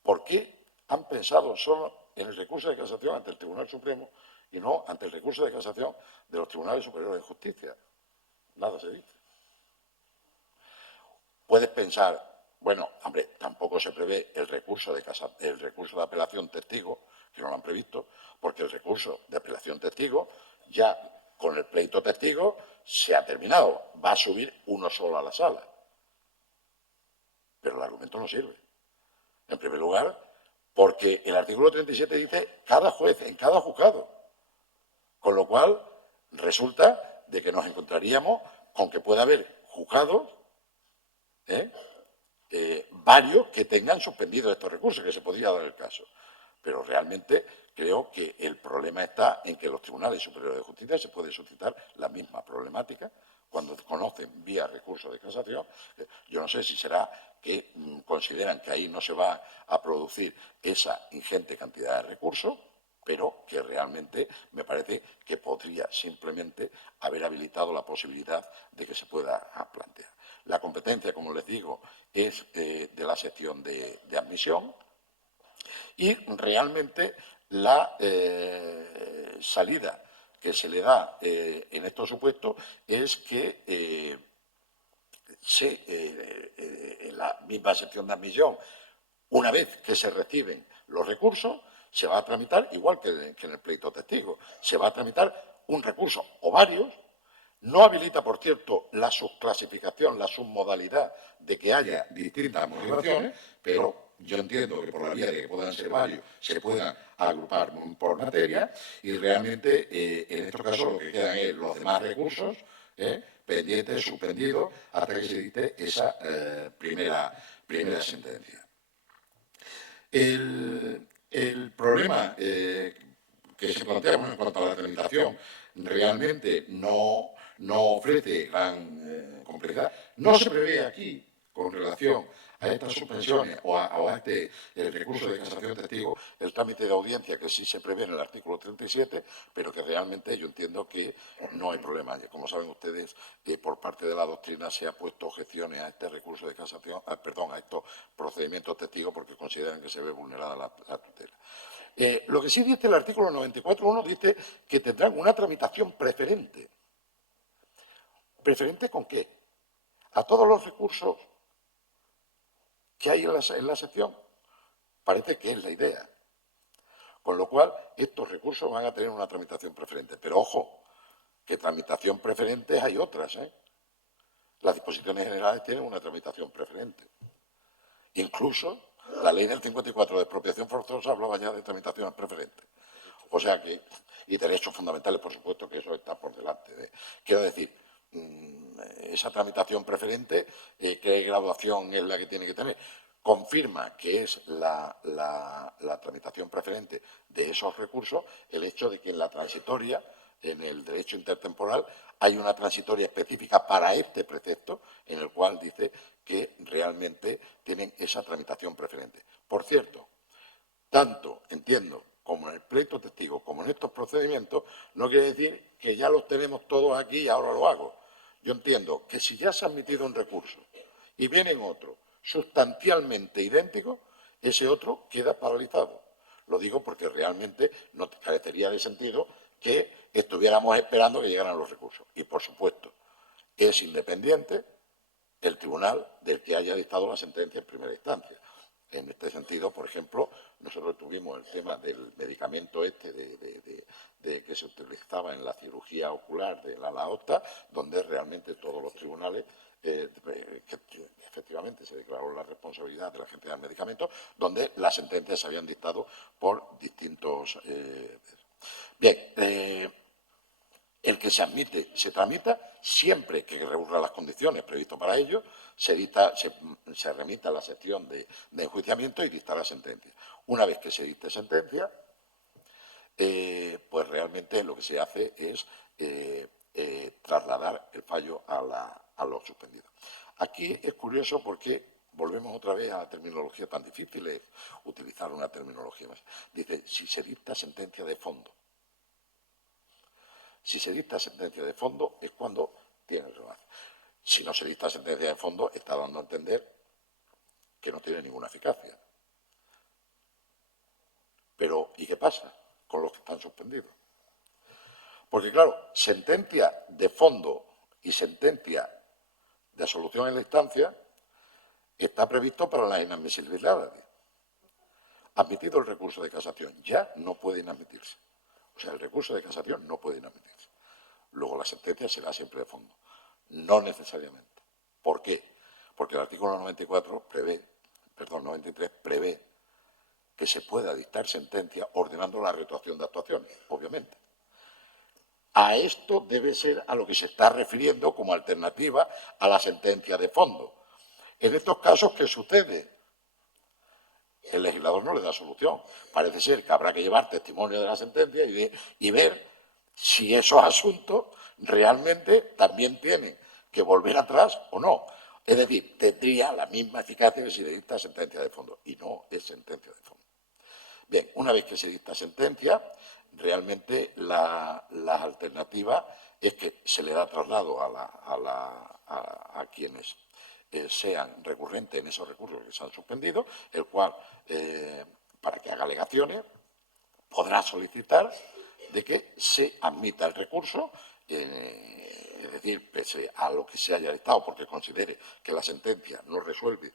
¿Por qué han pensado solo en el recurso de casación ante el Tribunal Supremo y no ante el recurso de casación de los Tribunales Superiores de Justicia? Nada se dice. Puedes pensar, bueno, hombre, tampoco se prevé el recurso de apelación testigo, que no lo han previsto, porque el recurso de apelación testigo ya con el pleito testigo se ha terminado. Va a subir uno solo a la sala. Pero el argumento no sirve. En primer lugar, porque el artículo 37 dice cada juez, en cada juzgado. Con lo cual, resulta de que nos encontraríamos con que puede haber juzgados, varios que tengan suspendido estos recursos, que se podría dar el caso. Pero realmente creo que el problema está en que los tribunales superiores de justicia se puede suscitar la misma problemática cuando conocen vía recurso de casación. Yo no sé si será que consideran que ahí no se va a producir esa ingente cantidad de recursos, pero que realmente me parece que podría simplemente haber habilitado la posibilidad de que se pueda plantear. La competencia, como les digo, es de la sección de admisión y realmente la salida que se le da en estos supuestos es que en la misma sección de admisión, una vez que se reciben los recursos, se va a tramitar, igual que en el pleito testigo, se va a tramitar un recurso o varios. No habilita, por cierto, la subclasificación, la submodalidad de que haya distintas motivaciones, pero yo entiendo que por la vía de que puedan ser varios, se puedan agrupar por materia y realmente en estos casos lo que quedan es los demás recursos pendiente, suspendido, hasta que se dicte esa primera sentencia. El problema que se plantea en cuanto a la tramitación realmente no ofrece gran complejidad. No se prevé aquí, con relación a estas suspensiones o a el recurso de casación testigo, el trámite de audiencia que sí se prevé en el artículo 37, pero que realmente yo entiendo que no hay problema. Como saben ustedes, por parte de la doctrina se ha puesto objeciones a este recurso de casación, a estos procedimientos testigos porque consideran que se ve vulnerada la tutela. Lo que sí dice el artículo 94.1 dice que tendrán una tramitación preferente. ¿Preferente con qué? A todos los recursos que hay en la sección. Parece que es la idea. Con lo cual, estos recursos van a tener una tramitación preferente. Pero ojo, que tramitación preferente hay otras, ¿eh? Las disposiciones generales tienen una tramitación preferente. Incluso la ley del 54 de expropiación forzosa hablaba ya de tramitaciones preferentes. O sea que, y derechos fundamentales, por supuesto, que eso está por delante. Quiero decir, esa tramitación preferente, ¿qué graduación es la que tiene que tener? Confirma que es la tramitación preferente de esos recursos el hecho de que en la transitoria, en el derecho intertemporal, hay una transitoria específica para este precepto en el cual dice que realmente tienen esa tramitación preferente. Por cierto, tanto, entiendo, como en el pleito testigo, como en estos procedimientos, no quiere decir que ya los tenemos todos aquí y ahora lo hago. Yo entiendo que si ya se ha admitido un recurso y vienen otro sustancialmente idéntico, ese otro queda paralizado. Lo digo porque realmente no carecería de sentido que estuviéramos esperando que llegaran los recursos. Y, por supuesto, es independiente el tribunal del que haya dictado la sentencia en primera instancia. En este sentido, por ejemplo, nosotros tuvimos el tema del medicamento que se utilizaba en la cirugía ocular de la aorta, donde realmente todos los tribunales, que efectivamente se declaró la responsabilidad de la agencia del medicamento, donde las sentencias se habían dictado por distintos... Bien, el que se admite se tramita siempre que reúna las condiciones previstas para ello, se remita a la sección de enjuiciamiento y dicta la sentencia. Una vez que se dicte sentencia, pues realmente lo que se hace es trasladar el fallo a los suspendidos. Aquí es curioso porque volvemos otra vez a la terminología tan difícil, es utilizar una terminología más. Dice, si se dicta sentencia de fondo. Si se dicta sentencia de fondo es cuando tiene relevancia. Si no se dicta sentencia de fondo, está dando a entender que no tiene ninguna eficacia. Pero, ¿y qué pasa con los que están suspendidos? Porque, claro, sentencia de fondo y sentencia de absolución en la instancia está previsto para las inadmisibilidades. Admitido el recurso de casación, ya no puede inadmitirse. O sea, el recurso de casación no puede inadmitirse. Luego la sentencia será siempre de fondo. No necesariamente. ¿Por qué? Porque el artículo 93 prevé que se pueda dictar sentencia ordenando la retroacción de actuaciones, obviamente. A esto debe ser a lo que se está refiriendo como alternativa a la sentencia de fondo. En estos casos, ¿qué sucede? El legislador no le da solución. Parece ser que habrá que llevar testimonio de la sentencia y ver si esos asuntos realmente también tienen que volver atrás o no. Es decir, tendría la misma eficacia que si le dicta sentencia de fondo. Y no es sentencia de fondo. Bien, una vez que se dicta sentencia, realmente la alternativa es que se le da traslado a quienes sean recurrentes en esos recursos que se han suspendido, el cual, para que haga alegaciones, podrá solicitar de que se admita el recurso, es decir, pese a lo que se haya dictado, porque considere que la sentencia no resuelve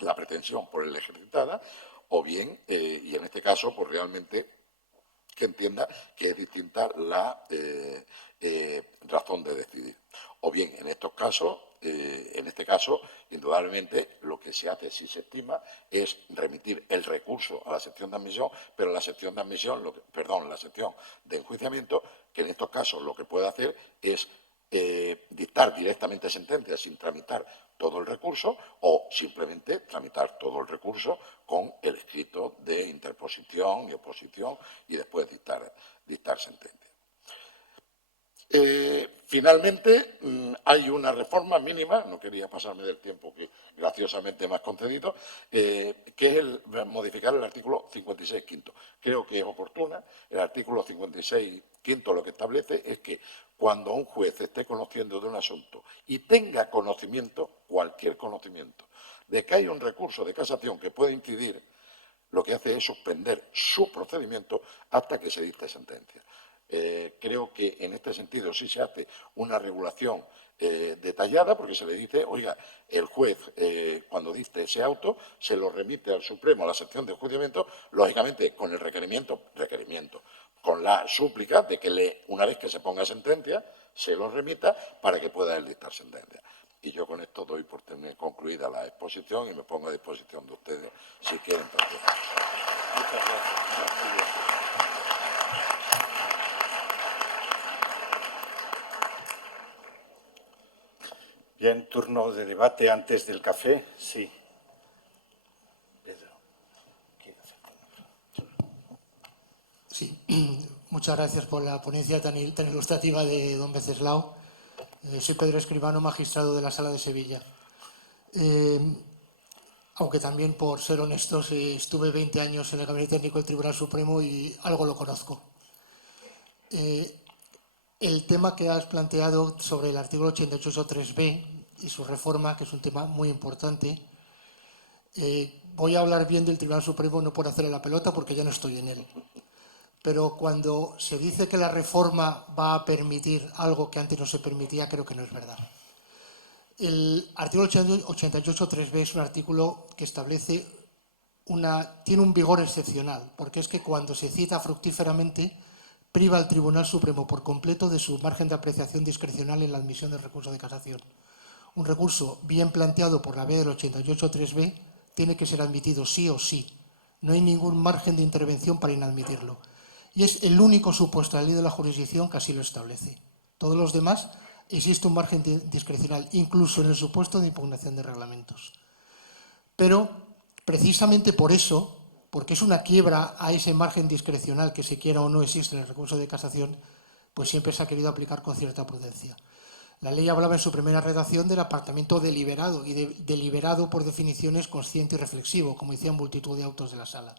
la pretensión por él ejercitada, o bien, y en este caso, pues realmente que entienda que es distinta la razón de decidir. O bien, en estos casos, en este caso, indudablemente, lo que se hace, si se estima, es remitir el recurso a la sección de admisión, pero la sección de admisión, la sección de enjuiciamiento, que en estos casos lo que puede hacer es dictar directamente sentencia sin tramitar todo el recurso o simplemente tramitar todo el recurso con el escrito de interposición y oposición y después dictar sentencia. Finalmente, hay una reforma mínima, no quería pasarme del tiempo que graciosamente me has concedido, que es el modificar el artículo 56 quinto. Creo que es oportuna. El artículo 56 quinto lo que establece es que cuando un juez esté conociendo de un asunto y tenga conocimiento, cualquier conocimiento, de que hay un recurso de casación que puede incidir, lo que hace es suspender su procedimiento hasta que se dicte sentencia. Creo que en este sentido sí se hace una regulación detallada, porque se le dice, oiga, el juez cuando dicte ese auto se lo remite al Supremo, a la sección de enjuiciamiento, lógicamente con el requerimiento, con la súplica de que una vez que se ponga sentencia, se lo remita para que pueda él dictar sentencia. Y yo con esto doy por concluida la exposición y me pongo a disposición de ustedes si quieren preguntar. Muchas gracias. Muy bien. Bien, turno de debate antes del café. Sí. Pedro. Sí, muchas gracias por la ponencia tan ilustrativa de don Venceslao. Soy Pedro Escribano, magistrado de la Sala de Sevilla. Aunque también, por ser honestos, estuve 20 años en el Gabinete Técnico del Tribunal Supremo y algo lo conozco. El tema que has planteado sobre el artículo 88.3b y su reforma, que es un tema muy importante, voy a hablar bien del Tribunal Supremo no por hacerle la pelota porque ya no estoy en él. Pero cuando se dice que la reforma va a permitir algo que antes no se permitía, creo que no es verdad. El artículo 88.3b es un artículo que establece tiene un vigor excepcional, porque es que cuando se cita fructíferamente, priva al Tribunal Supremo por completo de su margen de apreciación discrecional en la admisión del recurso de casación. Un recurso bien planteado por la vía del 88.3b tiene que ser admitido sí o sí. No hay ningún margen de intervención para inadmitirlo. Y es el único supuesto de la ley de la jurisdicción que así lo establece. Todos los demás existe un margen discrecional, incluso en el supuesto de impugnación de reglamentos. Pero precisamente por eso, porque es una quiebra a ese margen discrecional que se quiera o no existe en el recurso de casación, pues siempre se ha querido aplicar con cierta prudencia. La ley hablaba en su primera redacción del apartamiento deliberado, y deliberado por definición es consciente y reflexivo, como decían multitud de autos de la sala.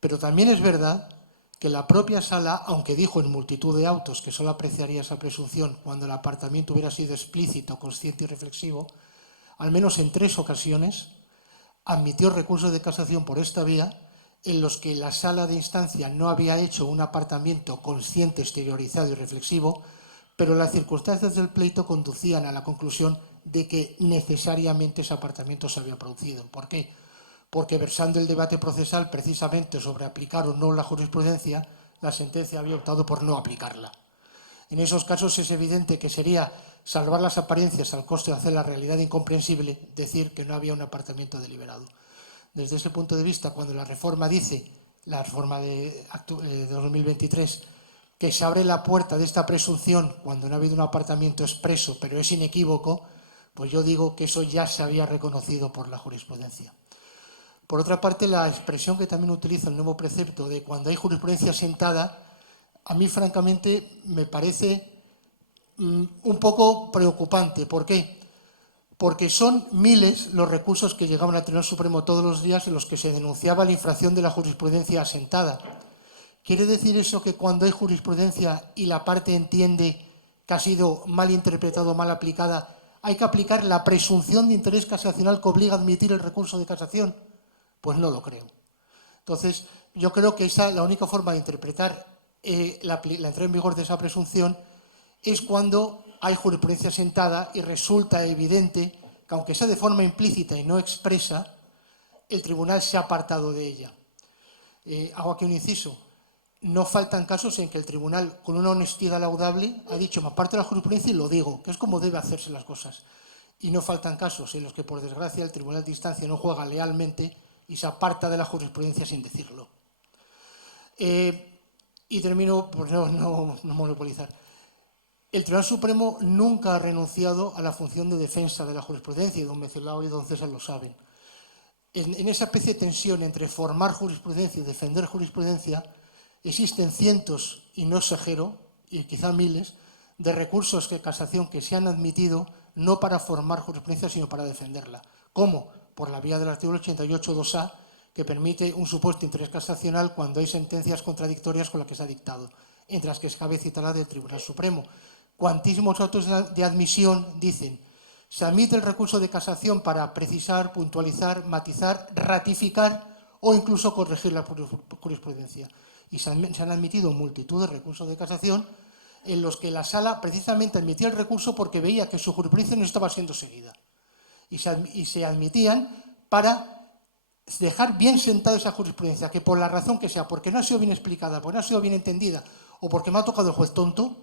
Pero también es verdad que la propia sala, aunque dijo en multitud de autos que solo apreciaría esa presunción cuando el apartamiento hubiera sido explícito, consciente y reflexivo, al menos en 3 ocasiones admitió recursos de casación por esta vía en los que la sala de instancia no había hecho un apartamiento consciente, exteriorizado y reflexivo, pero las circunstancias del pleito conducían a la conclusión de que necesariamente ese apartamiento se había producido. ¿Por qué? Porque versando el debate procesal precisamente sobre aplicar o no la jurisprudencia, la sentencia había optado por no aplicarla. En esos casos es evidente que sería salvar las apariencias al coste de hacer la realidad incomprensible decir que no había un apartamiento deliberado. Desde ese punto de vista, cuando la reforma dice, la reforma de 2023, que se abre la puerta de esta presunción cuando no ha habido un apartamiento expreso, pero es inequívoco, pues yo digo que eso ya se había reconocido por la jurisprudencia. Por otra parte, la expresión que también utiliza el nuevo precepto de cuando hay jurisprudencia sentada, a mí francamente me parece un poco preocupante. ¿Por qué? Porque son miles los recursos que llegaban al Tribunal Supremo todos los días en los que se denunciaba la infracción de la jurisprudencia asentada. ¿Quiere decir eso que cuando hay jurisprudencia y la parte entiende que ha sido mal interpretada o mal aplicada, hay que aplicar la presunción de interés casacional que obliga a admitir el recurso de casación? Pues no lo creo. Entonces, yo creo que la única forma de interpretar la entrada en vigor de esa presunción es cuando hay jurisprudencia sentada y resulta evidente que, aunque sea de forma implícita y no expresa, el tribunal se ha apartado de ella. Hago aquí un inciso. No faltan casos en que el tribunal, con una honestidad laudable, ha dicho, me aparto de la jurisprudencia y lo digo, que es como debe hacerse las cosas. Y no faltan casos en los que, por desgracia, el tribunal de instancia no juega lealmente y se aparta de la jurisprudencia sin decirlo. Y termino por no monopolizar. El Tribunal Supremo nunca ha renunciado a la función de defensa de la jurisprudencia, y don Mecelao y don César lo saben. En esa especie de tensión entre formar jurisprudencia y defender jurisprudencia, existen cientos, y no exagero, y quizá miles, de recursos de casación que se han admitido no para formar jurisprudencia, sino para defenderla. ¿Cómo? Por la vía del artículo 88.2a, que permite un supuesto interés casacional cuando hay sentencias contradictorias con las que se ha dictado, entre las que cabe citar la del Tribunal Supremo. Cuantísimos autos de admisión dicen: se admite el recurso de casación para precisar, puntualizar, matizar, ratificar o incluso corregir la jurisprudencia. Y se han admitido multitud de recursos de casación en los que la sala precisamente admitía el recurso porque veía que su jurisprudencia no estaba siendo seguida. Y se admitían para dejar bien sentada esa jurisprudencia, que por la razón que sea, porque no ha sido bien explicada, porque no ha sido bien entendida o porque me ha tocado el juez tonto,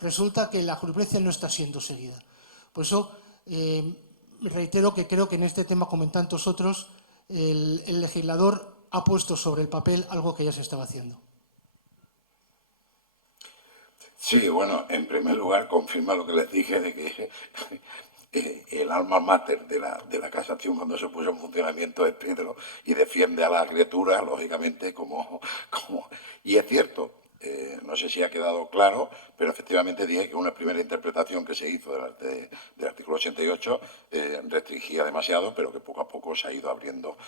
resulta que la jurisprudencia no está siendo seguida. Por eso, reitero que creo que en este tema, como en tantos otros, el legislador ha puesto sobre el papel algo que ya se estaba haciendo. Sí, bueno, en primer lugar confirma lo que les dije de que el alma mater de la casación cuando se puso en funcionamiento es Pedro y defiende a la criatura, lógicamente, y es cierto. No sé si ha quedado claro, pero efectivamente dije que una primera interpretación que se hizo del artículo 88 restringía demasiado, pero que poco a poco se ha ido abriendo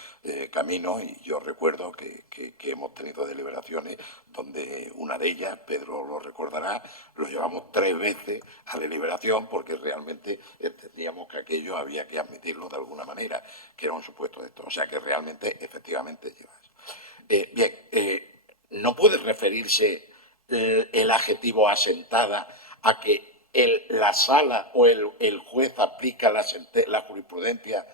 camino, y yo recuerdo que hemos tenido deliberaciones donde una de ellas, Pedro lo recordará, lo llevamos 3 veces a deliberación porque realmente entendíamos que aquello había que admitirlo de alguna manera, que era un supuesto de esto. O sea que realmente, efectivamente, lleva eso. No puede referirse el adjetivo asentada a que la sala o el juez aplica la jurisprudencia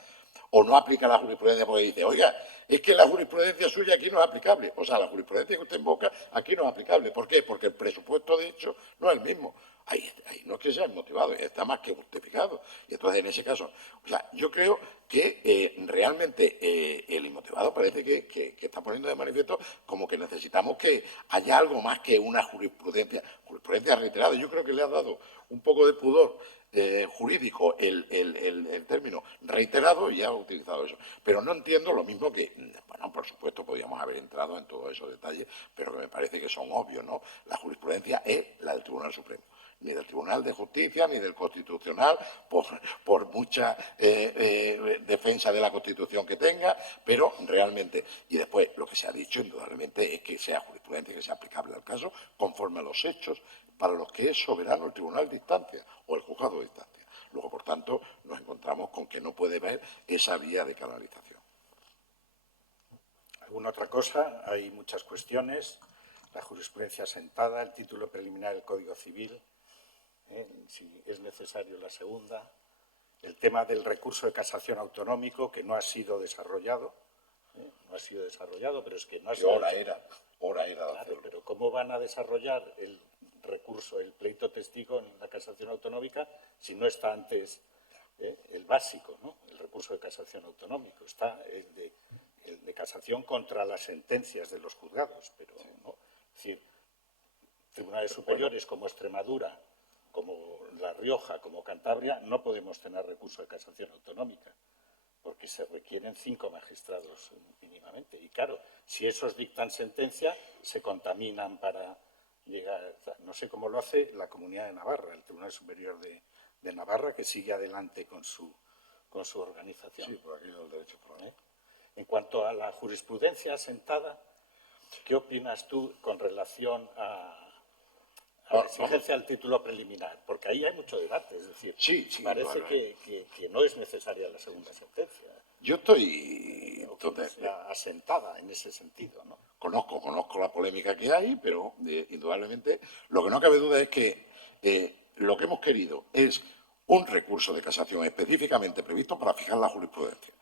o no aplica la jurisprudencia porque dice: oiga, es que la jurisprudencia suya aquí no es aplicable. O sea, la jurisprudencia que usted invoca aquí no es aplicable. ¿Por qué? Porque el presupuesto de hecho no es el mismo. Ahí no es que sea motivado, está más que justificado. Y entonces, en ese caso, o sea, yo creo que realmente el inmotivado parece que está poniendo de manifiesto como que necesitamos que haya algo más que una jurisprudencia reiterada. Yo creo que le ha dado un poco de pudor jurídico el término reiterado, y ha utilizado eso. Pero no entiendo lo mismo que, bueno, por supuesto, podríamos haber entrado en todos esos detalles, pero que me parece que son obvios, ¿no? La jurisprudencia es la del Tribunal Supremo, ni del Tribunal de Justicia, ni del Constitucional, por mucha defensa de la Constitución que tenga, pero realmente, y después lo que se ha dicho indudablemente es que sea jurisprudencia, que sea aplicable al caso, conforme a los hechos para los que es soberano el Tribunal de Instancia o el Juzgado de Instancia. Luego, por tanto, nos encontramos con que no puede haber esa vía de canalización. ¿Alguna otra cosa? Hay muchas cuestiones. La jurisprudencia asentada, el título preliminar del Código Civil, si es necesario la segunda, el tema del recurso de casación autonómico, que no ha sido desarrollado, no ha sido desarrollado, pero es que no ha sido... Hora era claro, hacerlo. pero ¿cómo van a desarrollar el recurso, el pleito testigo en la casación autonómica si no está antes el básico, ¿no? El recurso de casación autonómico? Está el de casación contra las sentencias de los juzgados, pero no. Es decir, tribunales superiores como Extremadura, como La Rioja, como Cantabria, no podemos tener recurso de casación autonómica, porque se requieren 5 magistrados mínimamente. Y claro, si esos dictan sentencia, se contaminan para llegar... No sé cómo lo hace la Comunidad de Navarra, el Tribunal Superior de Navarra, que sigue adelante con su organización. Sí, por aquí el derecho. En cuanto a la jurisprudencia asentada, ¿qué opinas tú con relación a la exigencia del título preliminar? Porque ahí hay mucho debate, es decir, parece que no es necesaria la segunda sentencia. Yo estoy asentada en ese sentido, ¿no? Conozco la polémica que hay, pero indudablemente lo que no cabe duda es que lo que hemos querido es un recurso de casación específicamente previsto para fijar la jurisprudencia.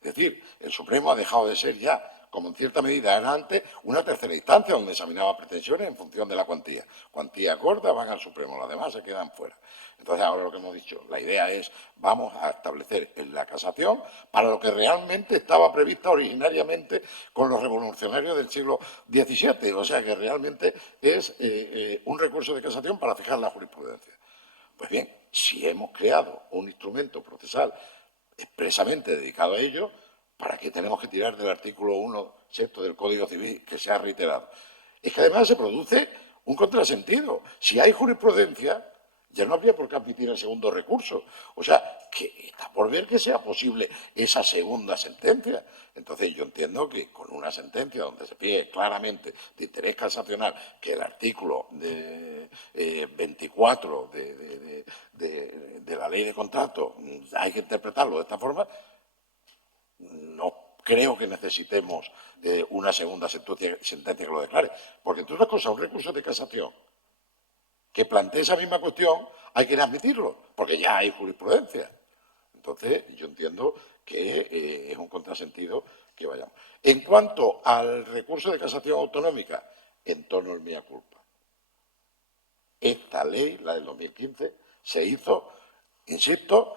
Es decir, el Supremo ha dejado de ser ya, como en cierta medida era antes, una tercera instancia donde examinaba pretensiones en función de la cuantía. Cuantía gorda van al Supremo, las demás se quedan fuera. Entonces, ahora lo que hemos dicho, la idea es, vamos a establecer en la casación para lo que realmente estaba prevista originariamente con los revolucionarios del siglo XVII. O sea, que realmente es un recurso de casación para fijar la jurisprudencia. Pues bien, si hemos creado un instrumento procesal expresamente dedicado a ello, ¿para qué tenemos que tirar del artículo 1, sexto del Código Civil que se ha reiterado? Es que además se produce un contrasentido. Si hay jurisprudencia, ya no habría por qué admitir el segundo recurso. O sea, que está por ver que sea posible esa segunda sentencia. Entonces, yo entiendo que con una sentencia donde se pide claramente de interés casacional que el artículo 24 de la ley de contrato hay que interpretarlo de esta forma, no creo que necesitemos una segunda sentencia que lo declare. Porque, entre otras cosas, un recurso de casación que plantee esa misma cuestión, hay que admitirlo, porque ya hay jurisprudencia. Entonces, yo entiendo que es un contrasentido que vayamos. En cuanto al recurso de casación autonómica, en torno al mea culpa. Esta ley, la del 2015, se hizo, insisto,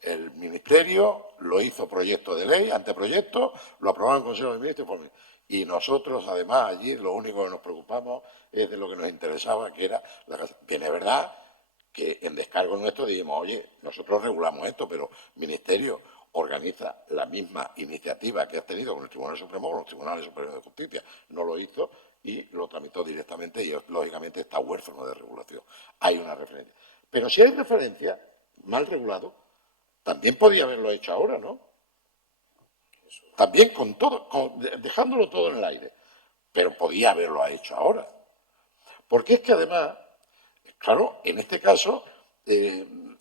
el Ministerio lo hizo proyecto de ley, anteproyecto, lo aprobó el Consejo de Ministros y nosotros, además, allí lo único que nos preocupamos es de lo que nos interesaba, que era la casa. Bien, es verdad que en descargo nuestro dijimos, oye, nosotros regulamos esto, pero el Ministerio organiza la misma iniciativa que has tenido con el Tribunal Supremo, con los Tribunales Superiores de Justicia. No lo hizo y lo tramitó directamente y, lógicamente, está huérfano de regulación. Hay una referencia. Pero si hay referencia, mal regulado, también podía haberlo hecho ahora, ¿no? También con todo, dejándolo todo en el aire. Pero podía haberlo hecho ahora. Porque es que además, claro, en este caso,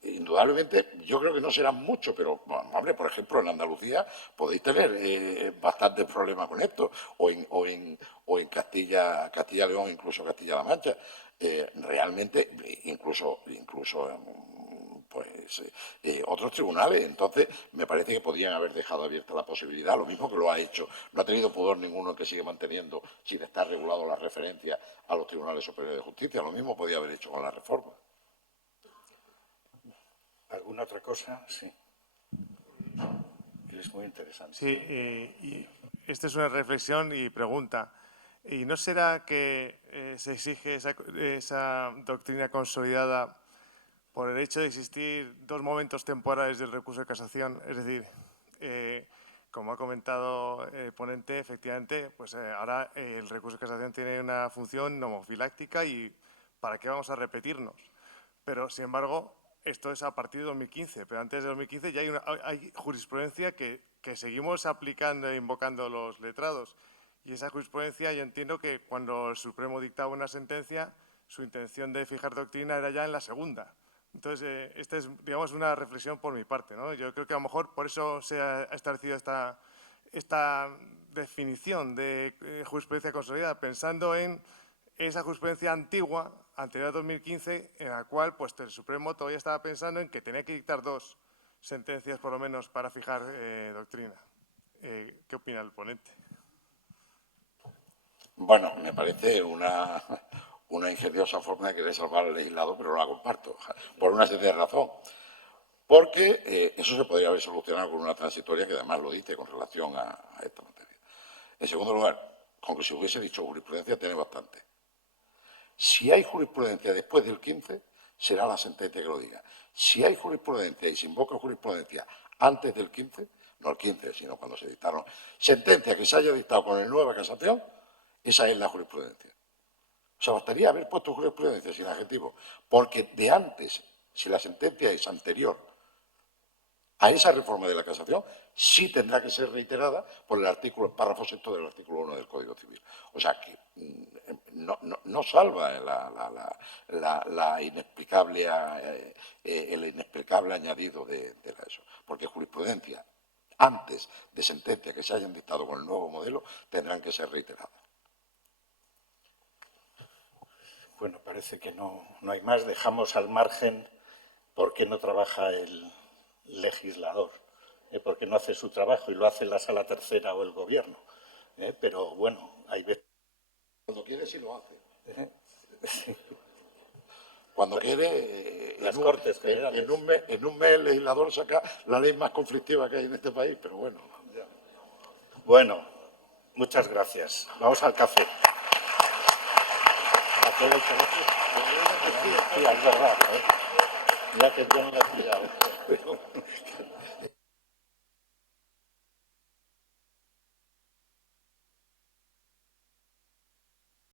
indudablemente, yo creo que no serán muchos, pero, bueno, hombre, por ejemplo, en Andalucía podéis tener bastantes problemas con esto, o en Castilla León, incluso Castilla-La Mancha. Realmente, incluso otros tribunales. Entonces, me parece que podrían haber dejado abierta la posibilidad, lo mismo que lo ha hecho. No ha tenido pudor ninguno que sigue manteniendo, sin estar regulado, la referencia a los tribunales superiores de justicia. Lo mismo podía haber hecho con la reforma. ¿Alguna otra cosa? Sí. Es muy interesante. Sí, y esta es una reflexión y pregunta. ¿Y no será que se exige esa doctrina consolidada por el hecho de existir dos momentos temporales del recurso de casación? Es decir, como ha comentado el ponente, efectivamente, pues ahora el recurso de casación tiene una función nomofiláctica y ¿para qué vamos a repetirnos? Pero, sin embargo, esto es a partir de 2015, pero antes de 2015 ya hay jurisprudencia que seguimos aplicando e invocando los letrados. Y esa jurisprudencia, yo entiendo que cuando el Supremo dictaba una sentencia, su intención de fijar doctrina era ya en la segunda. Entonces, esta es, digamos, una reflexión por mi parte, ¿no? Yo creo que a lo mejor por eso se ha establecido esta definición de jurisprudencia consolidada, pensando en esa jurisprudencia antigua, anterior a 2015, en la cual pues, el Supremo todavía estaba pensando en que tenía que dictar dos sentencias, por lo menos, para fijar doctrina. ¿Qué opina el ponente? Bueno, me parece una ingeniosa forma de querer salvar al legislador, pero no la comparto, por una sencilla razón. Porque eso se podría haber solucionado con una transitoria que además lo dice con relación a esta materia. En segundo lugar, con que si hubiese dicho jurisprudencia, tiene bastante. Si hay jurisprudencia después del 15, será la sentencia que lo diga. Si hay jurisprudencia y se invoca jurisprudencia antes del 15, no el 15, sino cuando se dictaron sentencia que se haya dictado con el nueva casación, esa es la jurisprudencia. O sea, bastaría haber puesto jurisprudencia sin adjetivo, porque de antes, si la sentencia es anterior a esa reforma de la casación, sí tendrá que ser reiterada por el párrafo sexto del artículo 1 del Código Civil. O sea, que no salva el inexplicable añadido de eso, porque jurisprudencia antes de sentencias que se hayan dictado con el nuevo modelo tendrán que ser reiteradas. Bueno, parece que no hay más. Dejamos al margen por qué no trabaja el legislador, por qué no hace su trabajo y lo hace la Sala Tercera o el Gobierno. Pero bueno, hay veces... Cuando quiere sí lo hace. Cuando quiere, las Cortes Generales. En un mes el legislador saca la ley más conflictiva que hay en este país, pero bueno. Bueno, muchas gracias. Vamos al café. Sí, es verdad. Ya que yo no la he pillado.